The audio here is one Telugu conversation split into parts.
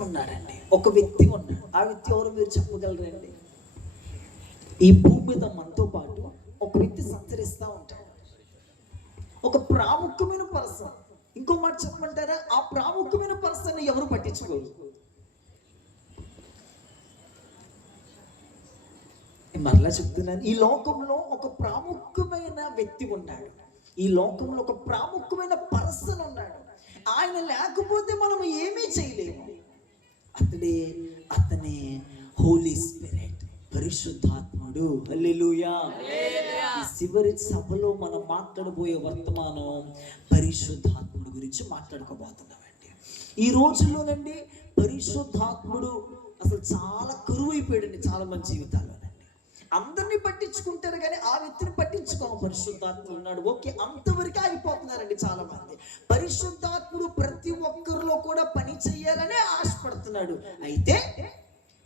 పర్సన్ ఉన్నాడండి, ఒక వ్యక్తి ఉన్నాడు. ఆ వ్యక్తి ఎవరు మీరు చెప్పగలరండి? ఈ భూమి మీద మనతో పాటు ఒక వ్యక్తి సంచరిస్తూ ఉంటాడు, ఒక ప్రాముఖ్యమైన పర్సన్. ఇంకో మాట చెప్పమంటారా? ఆ ప్రాముఖ్యమైన పర్సన్ ఎవరు పట్టించుకోరు. మరలా చెప్తున్నాను, ఈ లోకంలో ఒక ప్రాముఖ్యమైన వ్యక్తి ఉన్నాడు, ఈ లోకంలో ఒక ప్రాముఖ్యమైన పర్సన్ ఉన్నాడు. ఆయన లేకపోతే మనం ఏమీ చేయలేము. అతనే హోలీ స్పిరిట్, పరిశుద్ధాత్ముడు. హల్లెలూయా. ఈ చివరి సభలో మనం మాట్లాడబోయే వర్తమానం పరిశుద్ధాత్ముడు గురించి మాట్లాడుకోబోతున్నామండి. ఈ రోజుల్లోనండి పరిశుద్ధాత్ముడు అసలు చాలా కరువైపోయాడండి చాలా మంది జీవితాల్లోనండి. అందరినీ పట్టించుకుంటారు కానీ ఆ వ్యక్తిని పట్టించుకోము. పరిశుద్ధాత్ముడు ఉన్నాడు, ఓకే, అంతవరకు ఆగిపోతున్నారండి చాలా మంది. పరిశుద్ధాత్ముడు ప్రతి ఒక్కరిలో కూడా పని చేయాలనే ఆశపడుతున్నాడు. అయితే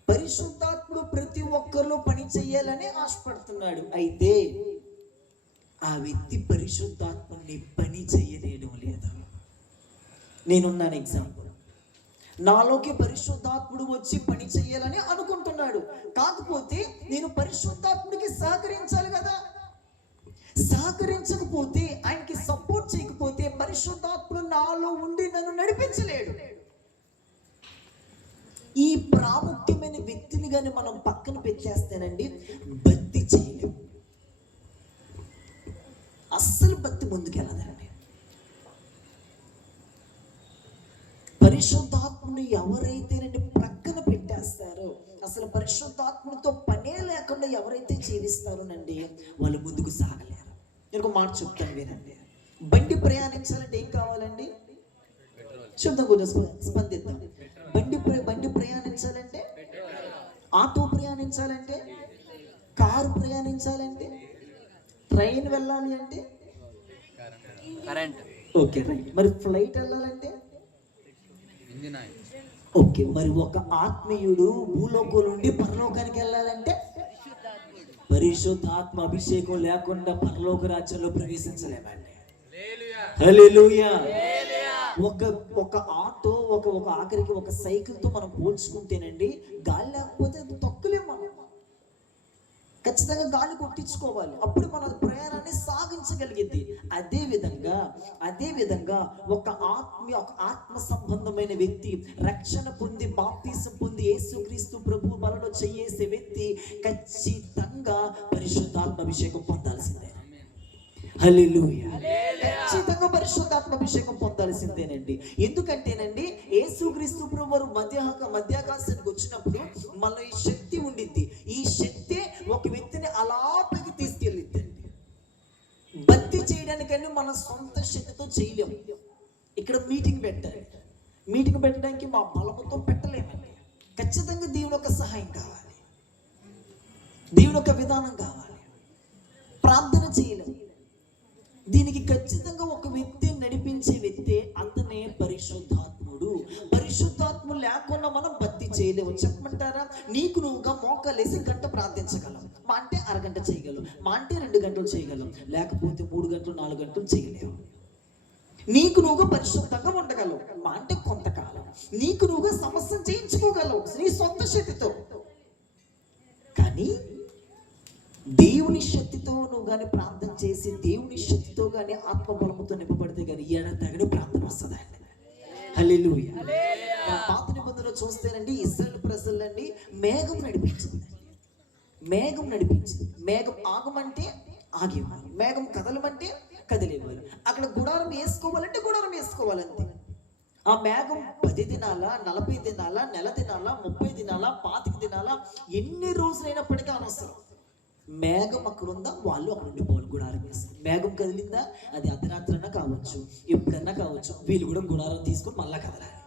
పరిశుద్ధాత్ముడు ప్రతి ఒక్కరిలో పని చేయాలని ఆశపడుతున్నాడు. అయితే ఆ వ్యక్తి పరిశుద్ధాత్ముని పని చేయలేడం లేదు. నేనున్నాను ఎగ్జాంపుల్. నాలోకి పరిశుద్ధాత్ముడు వచ్చి పని చేయాలని అనుకుంటున్నాడు. కాకపోతే నేను పరిశుద్ధాత్ముడికి సహకరించాలి కదా. సహకరించకపోతే, ఆయనకి సపోర్ట్ చేయకపోతే పరిశుద్ధాత్ముడు నాలో ఉండి నన్ను నడిపించలేడు. ఈ ప్రాముఖ్యమైన వ్యక్తిని కానీ మనం పక్కన పెట్టేస్తేనండి భక్తి చేయలేము. అస్సలు భక్తి ముందుకెళ్ళదండి. పరిశుద్ధాత్ముని ఎవరైతేనండి ప్రక్కన పెట్టేస్తారో, అసలు పరిశుద్ధాత్మునితో పనే లేకుండా ఎవరైతే జీవిస్తారోనండి వాళ్ళు ముందుకు సాగలేరు. నేను ఒక మాట చెప్తాను వినండి. బండి ప్రయాణించాలంటే ఏం కావాలండి? శబ్దం కూడా స్పందిద్దాం. బండి ప్రయాణించాలంటే, ఆటో ప్రయాణించాలంటే, కారు ప్రయాణించాలంటే, ట్రైన్ వెళ్ళాలి అంటే కరెంట్, ఓకే రైట్. మరి ఫ్లైట్ వెళ్ళాలంటే ఓకే. మరి ఒక ఆత్మీయుడు భూలోకం నుండి పరలోకానికి వెళ్ళాలంటే పరిశుద్ధాత్మ అభిషేకం లేకుండా పరలోక రాజ్యంలో ప్రవేశించలేమండి. హల్లెలూయా. ఒక ఆటో ఒక ఆఖరికి ఒక సైకిల్ తో మనం పోల్చుకుంటేనండి గాలి లేకపోతే తొక్కలేము. మనం ఖచ్చితంగా గాలి కొట్టించుకోవాలి, అప్పుడు మన ప్రయాణాన్ని సాగించగలిగింది. అదే విధంగా ఒక ఆత్మ సంబంధమైన వ్యక్తి రక్షణ పొంది బాప్తిసం పొంది యేసుక్రీస్తు ప్రభు బలలో చేసే వ్యక్తి ఖచ్చితంగా పరిశుద్ధాత్మ అభిషేకం పొందాల్సిందే. హల్లెలూయా. ఖచ్చితంగా పరిశుద్ధాత్మ అభిషేకం పొందాల్సిందేనండి. ఎందుకంటేనండి యేసుక్రీస్తు ప్రభు వారు మధ్యాకాశానికి వచ్చినప్పుడు మన ఈ శక్తి ఉండింది. ఈ శక్తి ఒక వ్యక్తిని అలా పైకి తీసుకెళ్ళిద్దండి. భక్తి చేయడానికని మన సొంత శక్తితో చేయలేము. ఇక్కడ మీటింగ్ పెట్టడానికి మా బలముతో పెట్టలేమండి. ఖచ్చితంగా దేవుని యొక్క సహాయం కావాలి, దేవుని యొక్క విధానం కావాలి. ప్రార్థన చేయలేము. దీనికి ఖచ్చితంగా ఒక వ్యక్తి నడిపించే వ్యక్తి, అతనే పరిశుద్ధాత్ముడు. పరిశుద్ధాత్ముడు లేకుండా మనం భక్తి చేయలేము. చెప్పమంటారా? నీకు నువ్వుగా మోకాలేసి గంట ప్రార్థించగలం, మా అంటే అరగంట చేయగలం, మా అంటే 2 గంటలు చేయగలం, లేకపోతే 3 గంటలు 4 గంటలు చేయలేము. నీకు నువ్వుగా పరిశుద్ధంగా ఉండగలవు, మా అంటే కొంతకాలం. నీకు నువ్వుగా సమస్య చేయించుకోగలవు నీ సొంత శక్తితో. కానీ దేవుని శక్తితో నువ్వు కానీ ప్రార్థన చేసి దేవుని శక్తితో కానీ ఆత్మబలముతో నింపబడితే కానీ ఎడతెగని ప్రార్థన వస్తుందండి. హల్లెలూయా. పాత నిబంధనలో చూస్తేనండి ఇశ్రాయేలు ప్రజలండి మేఘం నడిపించింది. మేఘం ఆగమంటే ఆగేవారు, మేఘం కదలమంటే కదిలేవారు. అక్కడ గుడారం వేసుకోవాలంటే గుడారం వేసుకోవాలంతే. ఆ మేఘం 10 దినాల, 40 దినాల, నెల దినాల, 30 దినాల, 25 దినాల, ఎన్ని రోజులైనప్పటికీ అనవసరం. మేఘం అక్కడ ఉందా, వాళ్ళు అక్కడ ఉండిపోవాలి గుడారం వేసి. మేఘం కదిలిందా, అది అర్ధరాత్రి అన్నా కావచ్చు, ఎప్పుడన్నా కావచ్చు, వీళ్ళు కూడా గుడారం తీసుకొని మళ్ళా కదలాలి.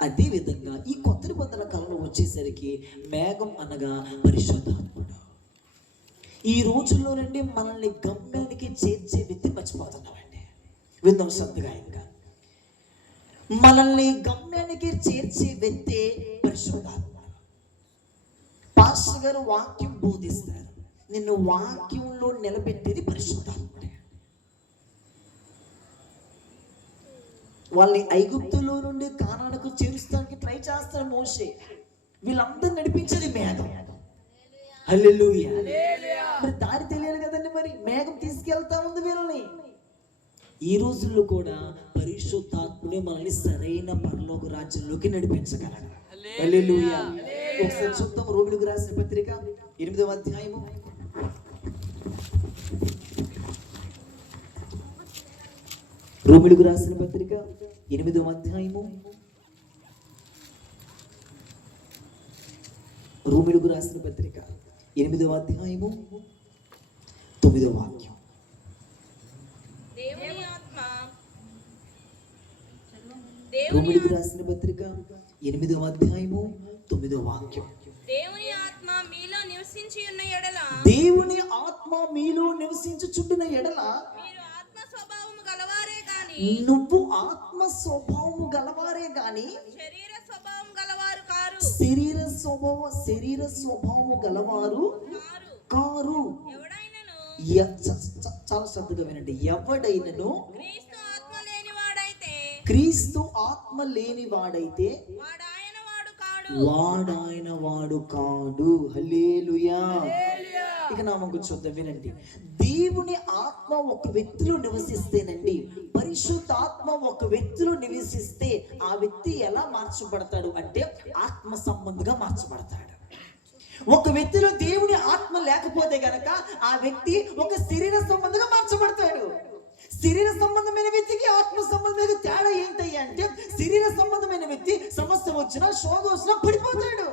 అదే విధంగా ఈ కొత్త నిబంధనల కాలంలో వచ్చేసరికి మేఘం అనగా పరిశుద్ధాత్ముడు. ఈ రోజుల్లోనండి మనల్ని గమ్యానికి చేర్చే వ్యక్తి మర్చిపోతున్నామండి. విందాం శ్రద్ధగా. ఇంకా మనల్ని గమ్యానికి చేర్చే వ్యక్తి పరిశుద్ధాత్ముడు. పాస్టర్ గారు వాక్యం బోధిస్తారు, నిన్ను వాక్యంలో నిలబెట్టేది పరిశుద్ధాత్ముడే. వాళ్ళని ఐగుప్తులో నుండి కానానుకు చేరుస్తానికి ట్రై చేస్తాడు మోషే. వీళ్ళందరూ నడిపించేది మేఘం. హల్లెలూయా. మరి దారి తెలియాలి కదండి, మరి మేఘం తీసుకెళ్తా ఉంది వీళ్ళని. ఈ రోజుల్లో కూడా పరిశుద్ధాత్ముడే మనల్ని సరైన పరలోక రాజ్యంలోకి నడిపించగలడు. హల్లెలూయా. ఒకసారి చూద్దాం రోమిలకు రాసిన పత్రిక 8వ అధ్యాయము. రోమిలకు రాసిన పత్రిక 8వ అధ్యాయము. రోమిలకు రాసిన పత్రిక 8వ అధ్యాయము 9వ వాక్యం. రోమిలకు రాసిన పత్రిక 8వ అధ్యాయము 9వ వాక్యం. దేవుని ఆత్మ మీలో నివసించుచున్న ఎడల మీరు ఆత్మ స్వభావము గలవారే గాని నువ్వు ఆత్మ స్వభావము గలవారే గాని శరీర స్వభావము గలవారు కారు. శరీర స్వభావము గలవారు కారు. చాలా శ్రద్ధగా వినండి. ఎవడైనను క్రీస్తు ఆత్మ లేని వాడైతే వాడాయన వాడు కాడు. హల్లెలూయా. ఇక నామకు చూద్దాం, వినండి. దేవుని ఆత్మ ఒక వ్యక్తిలో నివసిస్తేనండి, పరిశుద్ధాత్మ ఒక వ్యక్తిలో నివసిస్తే ఆ వ్యక్తి ఎలా మార్చబడతాడు అంటే ఆత్మ సంబంధిగా మార్చబడతాడు. ఒక వ్యక్తిలో దేవుని ఆత్మ లేకపోతే గనక ఆ వ్యక్తి ఒక శరీర సంబంధంగా మార్చబడతాడు. శరీర సంబంధమైన వ్యక్తికి ఆత్మ సంబంధమైన తేడా ఏంటయ్యా అంటే, శరీర సంబంధమైన వ్యక్తి సమస్య వచ్చినా శోధం వచ్చినా పడిపోతాడు.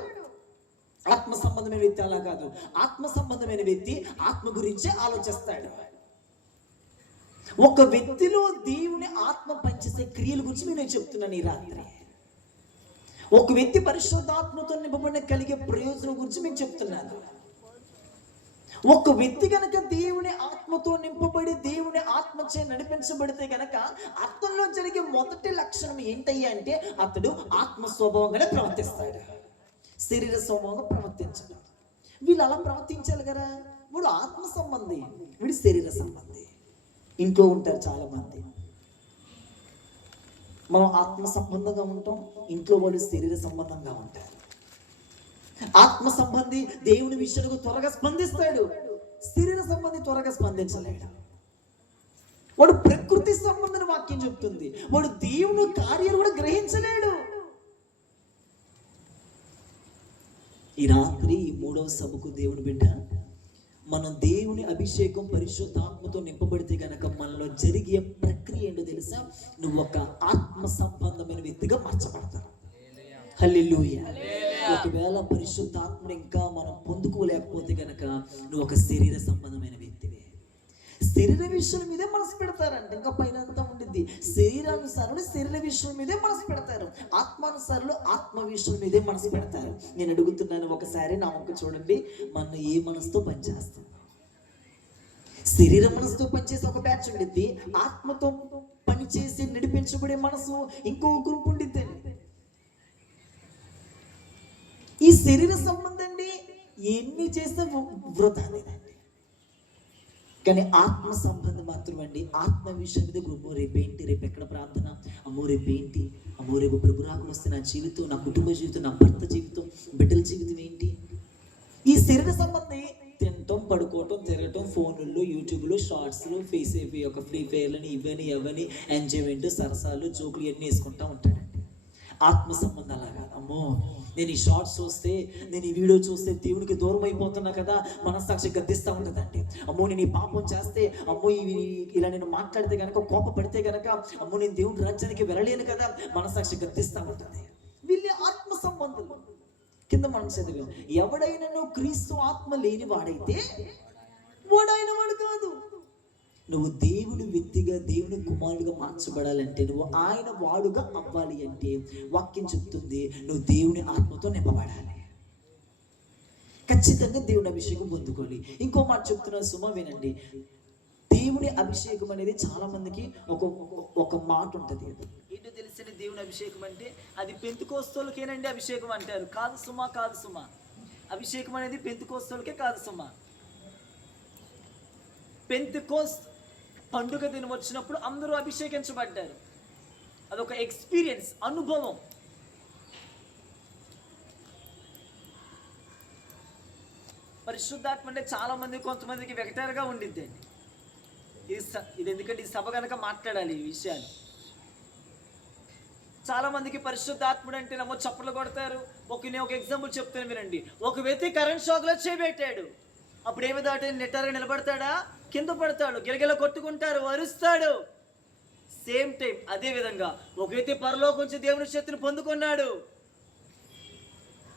ఆత్మ సంబంధమైన వ్యక్తి అలా కాదు. ఆత్మ సంబంధమైన వ్యక్తి ఆత్మ గురించే ఆలోచిస్తాడు. ఒక వ్యక్తిలో దేవుని ఆత్మ పనిచేసే క్రియల గురించి నేను చెప్తున్నాను ఈ రాత్రి. ఒక వ్యక్తి పరిశుద్ధాత్మతో నింపబడిన కలిగే ప్రయోజనం గురించి నేను చెప్తున్నాను. ఒక వ్యక్తి గనక దేవుని ఆత్మతో నింపబడి దేవుని ఆత్మచే నడిపించబడితే గనక అతనిలో జరిగే మొదటి లక్షణం ఏంటయ్యా అంటే అతడు ఆత్మ స్వభావంగానే ప్రవర్తిస్తాడు, శరీర స్వభావంగా ప్రవర్తించడు. వీళ్ళు అలా ప్రవర్తించాలి కదా. వీడు ఆత్మ సంబంధి, వీడు శరీర సంబంధి. ఇంట్లో ఉంటారు చాలా మంది. మనం ఆత్మ సంబంధంగా ఉంటాం, ఇంట్లో వాళ్ళు శరీర సంబంధంగా ఉంటారు. ఆత్మ సంబంధి దేవుని విషయాలకు త్వరగా స్పందిస్తాడు, శరీర సంబంధి త్వరగా స్పందించలేడు. వాడు ప్రకృతి సంబంధం వాక్యం చెప్తుంది, వాడు దేవుని కార్యాలు కూడా గ్రహించలేడు. ఈ రాత్రి ఈ 3వ సభకు దేవుని బిడ్డ, మనం దేవుని అభిషేకం పరిశుద్ధాత్మతో నింపబడితే గనక మనలో జరిగే ప్రక్రియ ఏంటో తెలుసా? నువ్వు ఒక ఆత్మ సంబంధమైన వ్యక్తిగా మార్చబడతావు. హల్లెలూయా. ఒకవేళ పరిశుద్ధాత్మను ఇంకా మనం పొందుకోలేకపోతే గనక నువ్వు ఒక శరీర సంబంధమైన వ్యక్తివే. శరీర విషయం మీదే మనసు పెడతారంట. ఇంకా పైన అంతా ఉండిద్ది. శరీరానుసారులు శరీర విషయం మీదే మనసు పెడతారు, ఆత్మానుసారులు ఆత్మ విషయం మీదే మనసు పెడతారు. నేను అడుగుతున్నాను, ఒకసారి నా ముక్క చూడండి, మనం ఏ మనసుతో పనిచేస్తాం? శరీర మనసుతో పనిచేసే ఒక బ్యాచ్ ఉండిద్ది, ఆత్మతో పనిచేసి నడిపించబడే మనసు ఇంకో గ్రూప్ ఉండిద్ది. ఈ శరీర సంబంధం ఎన్ని చేస్తే వృధానేనండి. కానీ ఆత్మ సంబంధం మాత్రం అండి, ఆత్మ విషయం మీద గురువు రేపేంటి, రేపు ఎక్కడ ప్రార్థన, అమ్మో రేపేంటి, అమ్మో రేపు ప్రభు రాకులు వస్తే నా జీవితం, నా కుటుంబ జీవితం, నా భర్త జీవితం, బిడ్డల జీవితం ఏంటి? ఈ శరీర సంబంధం తినటం, పడుకోవటం, తిరగటం, ఫోన్లు, యూట్యూబ్లో షార్ట్స్లు, ఫేస్ ఒక ఫ్రీ ఫైర్లని, ఇవని అవని ఎంజాయ్మెంట్, సరసాలు, జోకులు ఇవన్నీ వేసుకుంటా ఉంటాడండి. ఆత్మ సంబంధం అలా కాదు. అమ్మో నేను ఈ షార్ట్స్ చూస్తే, నేను ఈ వీడియో చూస్తే దేవునికి దూరం అయిపోతున్నా కదా, మనస్సాక్షి గద్దిస్తూ ఉంటుందండి. అమ్మో నేను ఈ పాపం చేస్తే, అమ్మో ఇలా నేను మాట్లాడితే కనుక, కోప పడితే కనుక, అమ్మో నేను దేవుని రాజ్యానికి వెళ్ళలేను కదా, మనస్సాక్షి గద్దిస్తూ ఉంటుంది. వీళ్ళు ఆత్మ సంబంధం. కింద మనం చదివాం, ఎవడైనా క్రీస్తు ఆత్మ లేని వాడైతే వాడైన వాడు కాదు. నువ్వు దేవుని వ్యక్తిగా, దేవుని కుమారుడుగా మార్చబడాలంటే, నువ్వు ఆయన వాడుగా అవ్వాలి అంటే వాక్యం చెప్తుంది, నువ్వు దేవుని ఆత్మతో నింపబడాలి. ఖచ్చితంగా దేవుని అభిషేకం పొందుకోవాలి. ఇంకో మాట చెప్తున్నా సుమ, వినండి. దేవుని అభిషేకం అనేది చాలా మందికి ఒక మాట ఉంటుంది. ఏంటో తెలిసిన దేవుని అభిషేకం అంటే అది పెంతుకోస్తోలకేనండి అభిషేకం అంటారు. కాదు సుమ, కాదు సుమ. అభిషేకం అనేది పెంతుకోస్తోలకే కాదు సుమ. పెంతుకోస్త్ పండుగ దినం వచ్చినప్పుడు అందరూ అభిషేకించబడ్డారు. అదొక ఎక్స్పీరియన్స్, అనుభవం. పరిశుద్ధాత్మ అంటే చాలా మంది, కొంతమందికి వెగటారుగా ఉండిద్ది అండి. ఇది ఎందుకంటే ఈ సభ కనుక మాట్లాడాలి ఈ విషయాలు. చాలా మందికి పరిశుద్ధాత్ముడు అంటే నమ్మో చప్పట్లు కొడతారు. నేను ఒక ఎగ్జాంపుల్ చెప్తాను వినండి. ఒక వ్యక్తి కరెంట్ షాక్లో చేయబెట్టాడు. అప్పుడు ఏమి దాటి నెట్టారుగా నిలబడతాడా? కింద పడతాడు, గిలగిల కొట్టుకుంటారు, అరుస్తాడు. సేమ్ టైం అదే విధంగా ఒక వ్యక్తి పరలోకం నుంచి దేవుని శక్తిని పొందుకున్నాడు.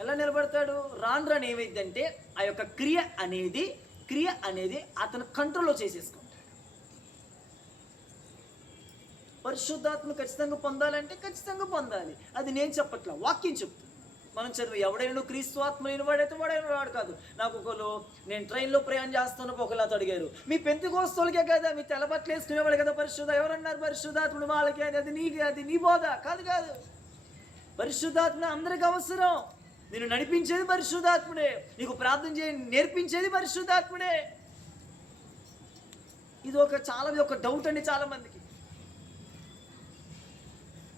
ఎలా నిలబడతాడు? రాను ఏమైందంటే ఆ యొక్క క్రియ అనేది అతను కంట్రోల్లో చేసేసుకుంటాడు. పరిశుద్ధాత్మ ఖచ్చితంగా పొందాలంటే ఖచ్చితంగా పొందాలి. అది నేను చెప్పట్లా, వాక్యం చెప్తాను. మనం చదువు ఎవడైనా క్రీస్తు ఆత్మ లేని వాడైతే వాడు కాదు. నాకు నేను ట్రైన్లో ప్రయాణం చేస్తున్నప్పుడు ఒకలాతో అడిగారు, మీ పెంతెకోస్తోళ్ళకే కదా, మీ తెల్లబట్టలు వేసుకునేవాడు కదా ఎవరన్నారు పరిశుద్ధాత్ముడు వాళ్ళకి? అది నీ బోధ కాదు. పరిశుద్ధాత్మ అందరికి అవసరం. నేను నడిపించేది పరిశుద్ధాత్ముడే, నీకు ప్రార్థన నేర్పించేది పరిశుద్ధాత్ముడే. ఇది ఒక డౌట్ అండి చాలా మందికి.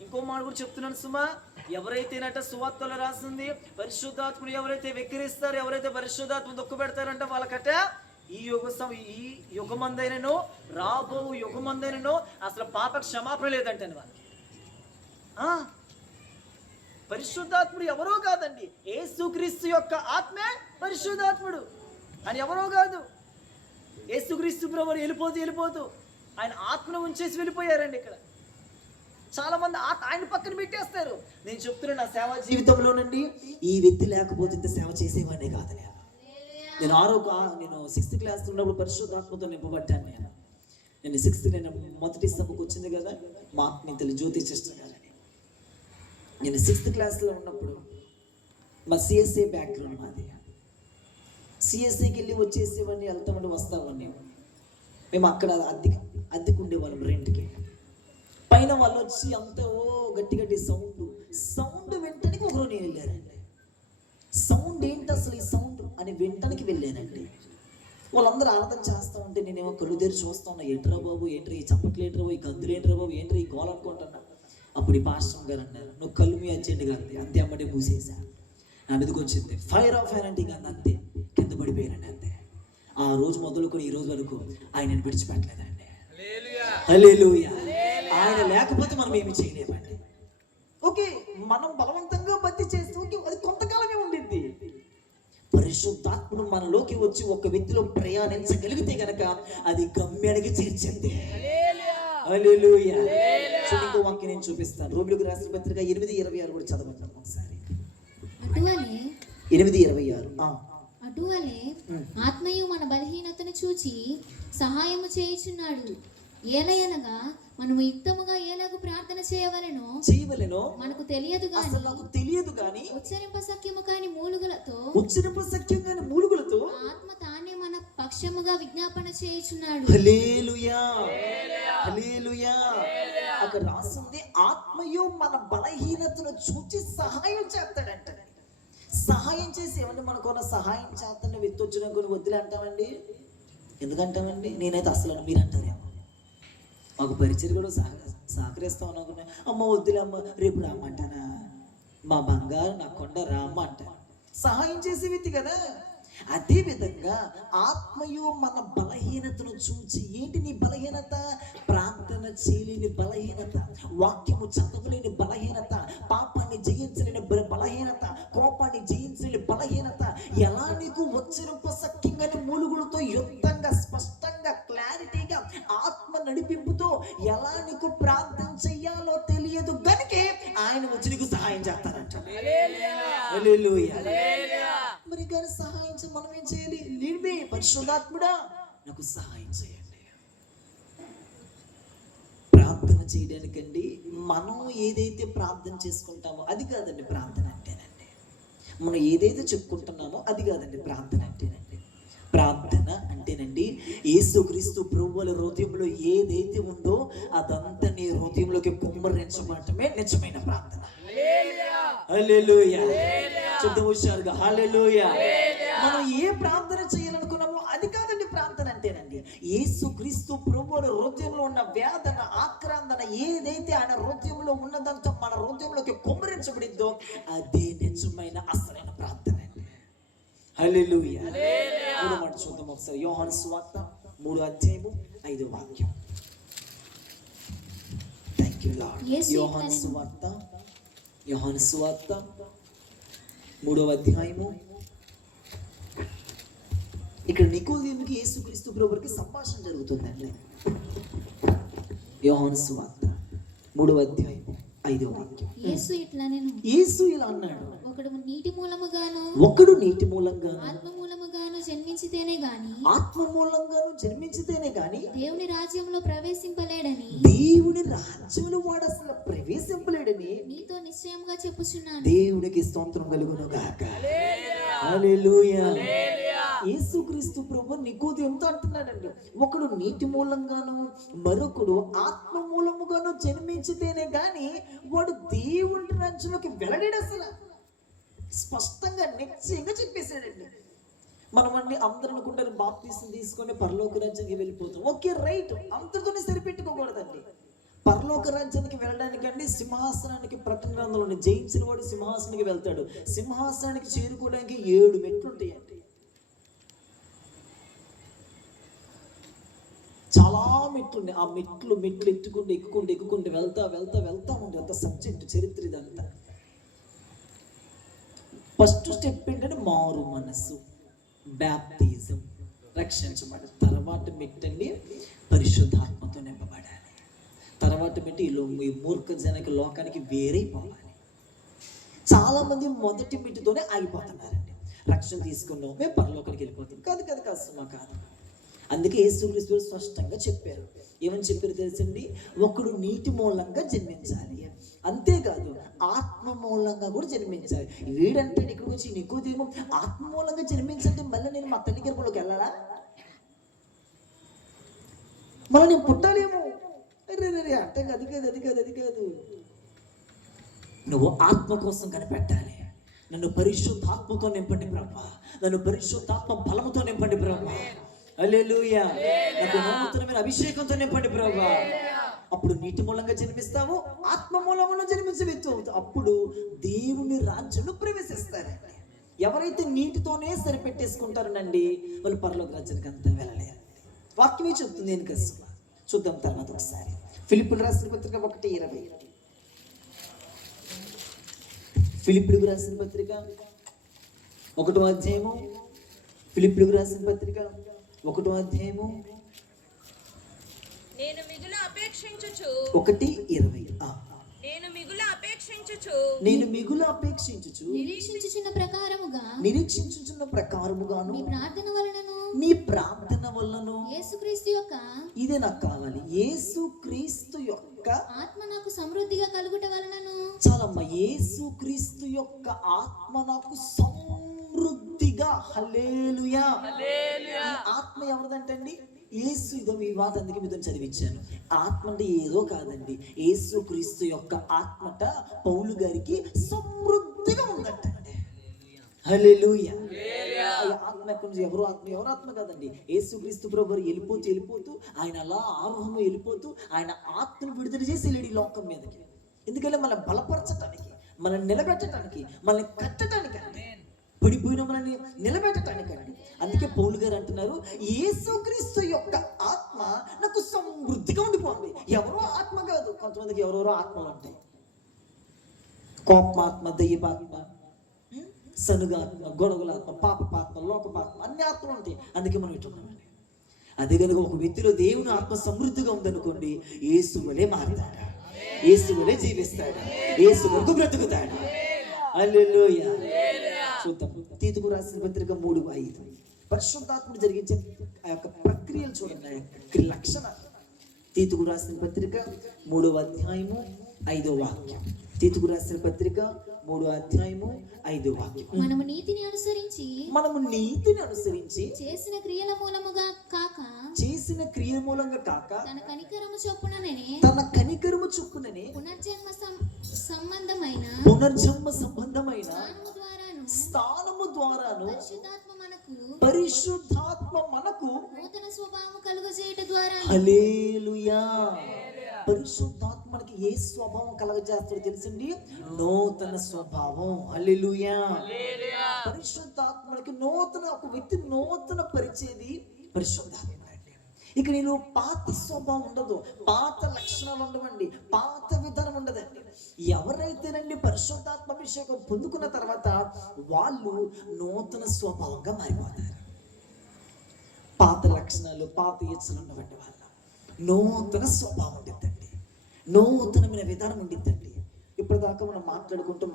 ఇంకో మాట కూడా చెప్తున్నాను సుమా, ఎవరైతేనట సువార్తలో రాసింది పరిశుద్ధాత్ముడు ఎవరైతే వెక్కిరిస్తారో, ఎవరైతే పరిశుద్ధాత్మ దుఃఖ పెడతారంట వాళ్ళకట ఈ యుగమందైనను రాబో యుగమందైనను అసలు పాప క్షమాపణ లేదంటండి వాళ్ళకి. పరిశుద్ధాత్ముడు ఎవరో కాదండి, యేసుక్రీస్తు యొక్క ఆత్మే పరిశుద్ధాత్ముడు అని ఎవరో కాదు. యేసుక్రీస్తు ప్రభువు వెళ్ళిపోతూ ఆయన ఆత్మను ఉంచేసి వెళ్ళిపోయారండి. ఇక్కడ చాలా మంది ఆయన పక్కన పెట్టేస్తారు. నేను చెప్తున్నా, నా సేవా జీవితంలోనండి ఈ వ్యక్తి లేకపోతే ఇంత సేవ చేసేవాడినే కాదు. నేను 6th క్లాస్ ఉన్నప్పుడు పరిశుద్ధాత్మతో నింపబడ్డాను. నేను 6th మొదటి సభకు వచ్చింది కదా మా ఆత్మీయులు జ్యోతి సిస్టర్ గారని. నేను 6th క్లాస్లో ఉన్నప్పుడు మా సిఎస్ఏ బ్యాక్గ్రౌండ్ మాది. సిఎస్ఏకి వెళ్ళి వచ్చేసేవాడిని, వెళ్తామని వస్తామని. మేము అక్కడ అద్దెకు ఉండేవాళ్ళం రెంట్కి. పైన వాళ్ళు వచ్చి అంతా గట్టి సౌండ్ వెంటనే ఒకరు నేను వెళ్ళారండి. సౌండ్ ఏంటి అసలు ఈ సౌండ్ అని వెంటనే వెళ్ళానండి. వాళ్ళందరూ ఆరాధన చేస్తూ ఉంటే నేనేమో కళ్ళు తెరిచి చూస్తా ఉన్నా, ఏంట్రా బాబు, ఏంట్రా ఈ చప్పట్లు, ఏంట్రా ఈ గంతులు, ఏంట్రా బాబు, ఏంట్రా ఈ గోల అనుకుంటున్నా. అప్పుడు ఈ పాస్టర్ గారు అన్నారు, నువ్వు కళ్ళు మీ అర్జెంట్ గారు అంతే. అమ్మటే మూసేసా. నా మీదకి వచ్చింది ఫైర్ ఆఫ్ ఫైర్ అంటే కానీ అంతే, కింద పడిపోయానండి అంతే. ఆ రోజు మొదలుకొని ఈ రోజు వరకు ఆయనను విడిచిపెట్టలేదండి. హల్లెలూయా. ఆయన లేకపోతే మనం ఏమి చేయలేమండి. ఓకే, మనం బలవంతంగా భక్తి చేస్తూ అది కొంతకాలమే ఉండింది. పరిశుద్ధాత్ముడు మనలోకి వచ్చి ఒక వ్యక్తిలో ప్రయాణించగలిగితే గనక అది గమ్యానికి చేర్చింది. హల్లెలూయా. ఇంకో వాక్యం నేను చూపిస్తాను. రోమిలకు రాసిన పత్రిక 8:26 కూడా చదవండి ఒకసారి. 8:26. అటువలే ఆత్మయు మన బలహీనతను చూచి సహాయము చేయుచున్నాడు. ఏలయనగా మనము యుక్తముగా ఏలాగు ప్రార్థన చేయవలెనో మనకు తెలియదు గాని ఉచ్చరింప సఖ్యము కాని మూలుగులతో ఆత్మ తానే మన పక్షముగా విజ్ఞాపన చేయుచున్నాడు. హల్లెలూయా. హల్లెలూయా. అక్కడ రాసింది ఆత్మయు మన బలహీనతను చూచి సహాయం చేస్తాడంట. సహాయం చేసి ఏమంటే మనకున్న సహాయం చేస్తాను వెత్తొచ్చిన కొన్ని వద్దులే అంటామండి. ఎందుకంటామండి? నేనైతే అసలు మీరు అంటారేమో. మాకు పరిచయం కూడా సహకరిస్తాం అనుకున్నా, అమ్మ వద్దులే అమ్మ రేపు రామ్మంటానా, మా బంగారు నా కొండ రామ్మ అంటారు. సహాయం చేసే వ్యక్తి కదా. అదే విధంగా ఆత్మయు మన బలహీనతను చూచి, ఏంటి నీ బలహీనత? ప్రార్థన చేయలేని బలహీనత, వాక్యము చదవలేని బలహీనత, పాపాన్ని జయించలేని బలహీనత, కోపాన్ని జయించలేని బలహీనత, ఎలా నీకు ఉచ్చరింప సఖ్యంగాని మూలుగులతో యుక్తంగా స్పష్టంగా క్లారిటీగా ఆత్మ నడిపింపుతో ఎలా నీకు ప్రార్థన చెయ్యాలో తెలియదు గనుకే ఆయన వచ్చి నీకు సహాయం చేస్తారంట. హల్లెలూయా. మరి గారి సహాయం మనం ఏం చేయాలి? నీవే పరిశుద్ధాత్ముడా నాకు సహాయం చేయండి. ప్రార్థన చేయడానికండి మనం ఏదైతే ప్రార్థన చేసుకుంటామో అది కాదండి ప్రార్థన అంటేనండి. మనం ఏదైతే చెప్పుకుంటున్నామో అది కాదండి ప్రార్థన అంటేనండి. ప్రార్థన అంటేనండి యేసుక్రీస్తు ప్రభువుల హృదయంలో ఏదైతే ఉందో అదంతా నీ హృదయంలోకి కుమ్మరించబడటమే నిజమైన ప్రార్థన. హల్లెలూయా. హల్లెలూయా. మనం ఏ ప్రార్థన చేయాలనుకున్నామో అది కాదండి ప్రార్థన అంటేనండి. యేసుక్రీస్తు ప్రభువు హృదయంలో ఉన్న వేదన, ఆక్రందన ఏదైతే ఆయన హృదయంలో ఉన్నదంతా మన హృదయంలోకి కుమ్మరించబడిందో అదే నిజమైన అసలైన ప్రార్థన అండి. హల్లెలూయా. మూడో మాట చూద్దాం ఒకసారి. యోహాను సువార్త 3:5 థ్యాంక్ యూ లార్డ్. యోహాను సువార్త 3 ఇక్కడ నికోదేముకి యేసుక్రీస్తు ప్రభువుకి సంభాషణ జరుగుతుందండి. యోహాను సువార్త 3:5 యేసు ఇలా అన్నాడు, ఒకడు నీటి మూలముగాను ఆత్మ మూలముగాను జన్మించితేనే గాని దేవుని రాజ్యంలో ప్రవేశింపలేడని వాడు అసలు ప్రవేశింపలేడని నీతో నిశ్చయంగా చెప్పుచున్నాను. దేవునికి స్తోత్రం కలుగును గాక. హల్లెలూయా. యేసుక్రీస్తు ప్రభు నికోదేముతో అంటున్నాడండి, ఒకడు నీటి మూలంగాను మరొకడు ఆత్మ మూలముగాను జన్మించితేనే గాని వాడు దేవుడి రాజ్యంలోకి వెళ్ళలేడు. అసలు స్పష్టంగా నిశ్చయంగా చెప్పేశాడండి. మనం అన్ని అందరూ అనుకుంటారు బాప్తీసం తీసుకొని పరలోక రాజ్యానికి వెళ్ళిపోతాం. ఓకే, రైట్, అంతటితోనే సరిపెట్టుకోకూడదండి. పరలోక రాజ్యానికి వెళ్ళడానికండి సింహాసనానికి ప్రకటన గ్రంథంలోని జయించిన వాడు సింహాసనానికి వెళ్తాడు. సింహాసనానికి చేరుకోవడానికి 7 మెట్లు ఉంటాయండి. చాలా మెట్లు ఉన్నాయి. ఆ మెట్లు ఎక్కుకుంటూ వెళ్తా ఉండే అంత సబ్జెక్ట్ చరిత్ర ఇదంతా. ఫస్ట్ స్టెప్ ఏంటంటే మారు మనస్సు, బ్యాప్టిజం, రక్షించబడి. తర్వాత మెట్టండి పరిశుద్ధాత్మతో నింపబడాలి. తర్వాత మెట్టి ఈ మూర్ఖ జనక లోకానికి వేరైపోవాలి. చాలా మంది మొదటి మెట్టుతోనే ఆగిపోతున్నారండి. రక్షణ తీసుకున్నాం మేము పరలోకానికి వెళ్ళిపోతాం. కాదు సుమా కాదు. అందుకే యేసుక్రీస్తు స్పష్టంగా చెప్పారు. ఏమని చెప్పారు తెలుసండి? ఒకడు నీటి మూలంగా జన్మించాలి, అంతేకాదు ఆత్మ మూలంగా కూడా జన్మించాలి. వీడంటే ఇక్కడికి వచ్చి నికోదేము ఆత్మ మూలంగా జన్మించాలంటే మళ్ళీ నేను మా తల్లి గర్భంలోకి వెళ్ళాలా? మళ్ళీ నేను పుట్టాలేమో? అంటే అది కాదు. నువ్వు ఆత్మ కోసం కనిపెట్టాలి. నన్ను పరిశుద్ధాత్మతో నింపండి ప్రభా, నన్ను పరిశుద్ధాత్మ బలముతో నింపండి ప్రభా. హల్లెలూయా. నాకు నూతనమైన అభిషేకంతో నింపండి ప్రభా. అప్పుడు నీటి మూలంగా జన్మిస్తావు, ఆత్మ మూలంగా జన్మించవచ్చు. అప్పుడు దేవుని రాజ్యంలో ప్రవేశిస్తారండి. ఎవరైతే నీటితోనే సరిపెట్టేసుకుంటారనండి వాళ్ళు పరలోక రాజ్యానికి అంతా వెళ్ళలేరు. వాక్యమే చెప్తుంది. నేను కష్టం చూద్దాం తర్వాత ఒకసారి. ఫిలిప్పులకు రాసిన పత్రిక 1:20. ఫిలిప్పులకు రాసిన పత్రిక 1వ అధ్యాయము. ఫిలిప్పులకు రాసిన పత్రిక 1వ అధ్యాయము నేను మిగులు అపేక్షించుచు 1:20. నేను మిగులు అపేక్షించుచు నిరీక్షించుచున్న ప్రకారముగాను మీ ప్రార్థన వలన యేసుక్రీస్తు యొక్క, ఇదే నాకు కావాలి, యేసుక్రీస్తు యొక్క ఆత్మ నాకు సమృద్ధిగా కలుగుట వలనను. చాలమ్మా, యేసుక్రీస్తు యొక్క ఆత్మ నాకు సమృద్ధిగా. హల్లెలూయా. ఈ ఆత్మ ఎవరిదంటండి? యేసు. ఇదో ఈ మాట అందుకే మీతో చదివించాను. ఆత్మ అంటే ఏదో కాదండి, యేసుక్రీస్తు యొక్క ఆత్మట పౌలు గారికి సమృద్ధిగా ఉందంటండి. హల్లెలూయా. ఆత్మ ఎక్కడి నుంచి? ఎవరు ఆత్మ కాదండి, యేసుక్రీస్తు ప్రభు వెళ్ళిపోతూ ఆయన అలా ఆరోహంలో వెళ్ళిపోతూ ఆయన ఆత్మను విడుదల చేసి వెళ్ళాడు ఈ లోకం మీదకి. ఎందుకంటే మనం బలపరచటానికి, మనం నిలబెట్టడానికి, మనల్ని కట్టడానికి, పడిపోయిన మనల్ని నిలబెట్టడానికండి. అందుకే పౌలు గారు అంటున్నారు, యేసుక్రీస్తు యొక్క ఆత్మ నాకు సమృద్ధిగా ఉండిపోయింది. ఎవరో ఆత్మ కాదు. కొంతమందికి ఎవరెవరో ఆత్మలు ఉంటాయి. కోపాత్మ, దయ్యపాత్మ, సనుగాత్మ, గొడవలాత్మ, పాపపాత్మ, లోకపాత్మ, అన్ని ఆత్మలు ఉంటాయి. అందుకే మనం ఇట్టున్నామండి. అదే కనుక ఒక వ్యక్తిలో దేవుని ఆత్మ సమృద్ధిగా ఉందనుకోండి, యేసు వలే మారుతాడు, యేసు వలే జీవిస్తాడు, యేసు వరకు బ్రతుకుతాడు. హల్లెలూయా. చూద్దాం. తీతుకు రాసిన పత్రిక 3:5. పరిశుద్ధాత్మ జరిగించే ఆ యొక్క ప్రక్రియలు చూడండి, ఆ యొక్క లక్షణాలు. తీతుకు రాసిన పత్రిక 3వ అధ్యాయము 5వ వాక్యం. తీతుకు రాసిన పత్రిక 3వ అధ్యాయము 5వ వాక్యం. మనము నీతిని అనుసరించి చేసిన క్రియల మూలముగా కాక తన కనికరము చొప్పుననే పునర్జన్మ సంబంధమైన స్థానము ద్వారాను పరిశుద్ధాత్మ మనకు నూతన స్వభావం కలుగజేయుట ద్వారా. హల్లెలూయా. పరిశుద్ధాత్మ మనకి ఏ స్వభావం కలుగజేస్తాడో తెలుసండి? నూతన స్వభావం. హల్లెలూయా. పరిశుద్ధాత్మకి ఒక వ్యక్తి నూతన పరిచేది పరిశుద్ధాత్మ. ఇక నేను పాత స్వభావం ఉండదు, పాత లక్షణాలు ఉండవండి, పాత విధానం ఉండదండి. ఎవరైతేనండి పరిశుద్ధాత్మ అభిషేకం పొందుకున్న తర్వాత వాళ్ళు నూతన స్వభావంగా మారిపోతారు. పాత లక్షణాలు, పాత ఇచ్చలు ఉండవండి. వాళ్ళ నూతన స్వభావం ఉండిద్దండి, నూతనమైన విధానం ఉండిద్దండి. ఇప్పటిదాకా మనం మాట్లాడుకుంటూ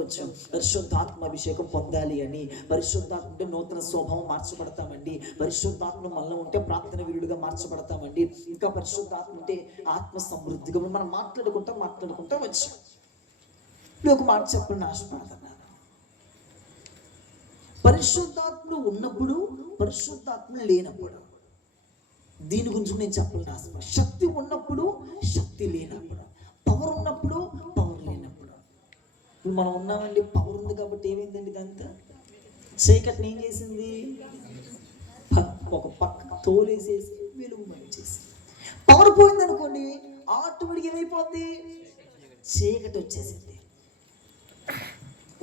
వచ్చాం. పరిశుద్ధాత్మ అభిషేకం పొందాలి అని. పరిశుద్ధాత్మ ఉంటే నూతన స్వభావం మార్చబడతామండి. పరిశుద్ధాత్మ మనలో ఉంటే ప్రార్థన వీరుడుగా మార్చబడతామండి. ఇంకా పరిశుద్ధాత్మ ఉంటే ఆత్మ సమృద్ధిగా మనం మాట్లాడుకుంటూ వచ్చాం. ఇప్పుడు ఒక మాట చెప్పండి, ఆశపడుతున్నాను. పరిశుద్ధాత్మ ఉన్నప్పుడు, పరిశుద్ధాత్మ లేనప్పుడు, దీని గురించి నేను చెప్పాలని ఆశపడ. శక్తి ఉన్నప్పుడు, శక్తి లేనప్పుడు, పవర్ ఉన్నప్పుడు, పవర్ లేనప్పుడు. ఇప్పుడు మనం ఉన్నామండి, పవర్ ఉంది కాబట్టి ఏమైందండి? ఇదంతా చీకటిని ఏం చేసింది? ఒక పక్క తోలేసేసి వెలుగుమని చేసి. పవర్ పోయింది అనుకోండి, ఆటోమేటిక్ ఏమైపోద్ది? చీకటి వచ్చేసింది.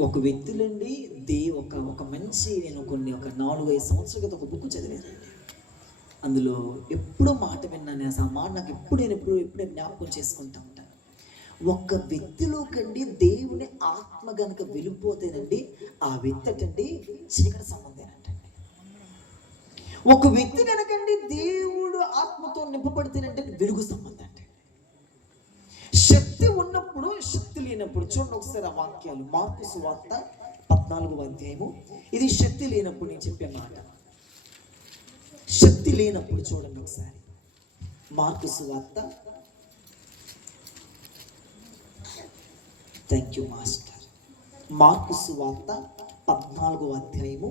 ఒక వ్యక్తులండి ఒక మంచి, నేను ఒక 4-5 సంవత్సరాల క్రితం ఒక బుక్ చదివానండి. అందులో ఎప్పుడో మాట విన్నాను. ఆ మాట నాకు ఎప్పుడే జ్ఞాపకం చేసుకుంటా ఉంటాను. ఒక వ్యక్తిలోకండి దేవుని ఆత్మ గనుక వెళ్ళిపోతేనండి ఆ వ్యక్తి అండి చీకటి సంబంధేనంటండి. ఒక వ్యక్తి కనుకండి దేవుడు ఆత్మతో నింపబడితేనంటే వెలుగు సంబంధం అంటే. శక్తి ఉన్నప్పుడు, శక్తి లేనప్పుడు. చూడండి ఒకసారి ఆ వాక్యాలు. మార్కు సువార్త 14వ అధ్యాయము. ఇది శక్తి లేనప్పుడు నేను చెప్పే మాట. శక్తి లేనప్పుడు చూడండి ఒకసారి. మార్కు సువార్త. Thank you master. మార్కు సువార్త 14వ అధ్యాయము.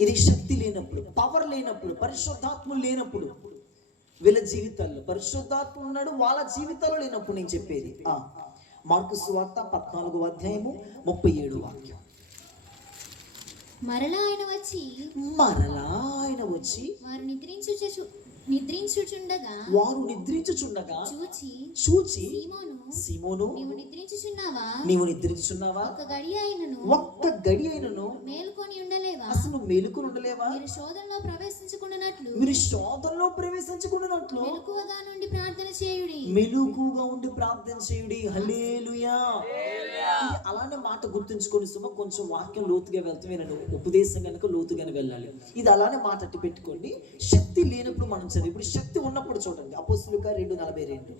ఇది శక్తి లేనప్పుడు, పవర్ లేనప్పుడు, పరిశుద్ధాత్మ లేనప్పుడు వీళ్ళ జీవితాల్లో. పరిశుద్ధాత్మ ఉన్నాడు, వాళ్ళ జీవితాల్లో లేనప్పుడు నేను చెప్పేది. మార్కు సువార్త 14వ అధ్యాయము 37వ వాక్యం. మరలా ఆయన వచ్చి వారు నిద్రించుచుండగా చూచి సీమోను నీవు నిద్రించుచున్నావా? ఒక్క గడి అయినను మేలుకొని ఉండలేవా? అసలు మేలుకొని ఉండలేవా? మీరు శోధనలో ప్రవేశించుకున్నట్లు మెలకువగా ఉండి ప్రార్థన చేయుడి. హల్లెలూయా. అలానే మాట గుర్తుంచుకొని సుమ, కొంచెం వాక్యం లోతుగా వెళ్తాం. నేను ఉపదేశం కనుక లోతుగానే వెళ్ళాలి. ఇది అలానే మాట అట్టి పెట్టుకోండి. శక్తి లేనప్పుడు మనం చదివి, ఇప్పుడు శక్తి ఉన్నప్పుడు చూడండి. అపోస్తుల కార్యాలు 2:42.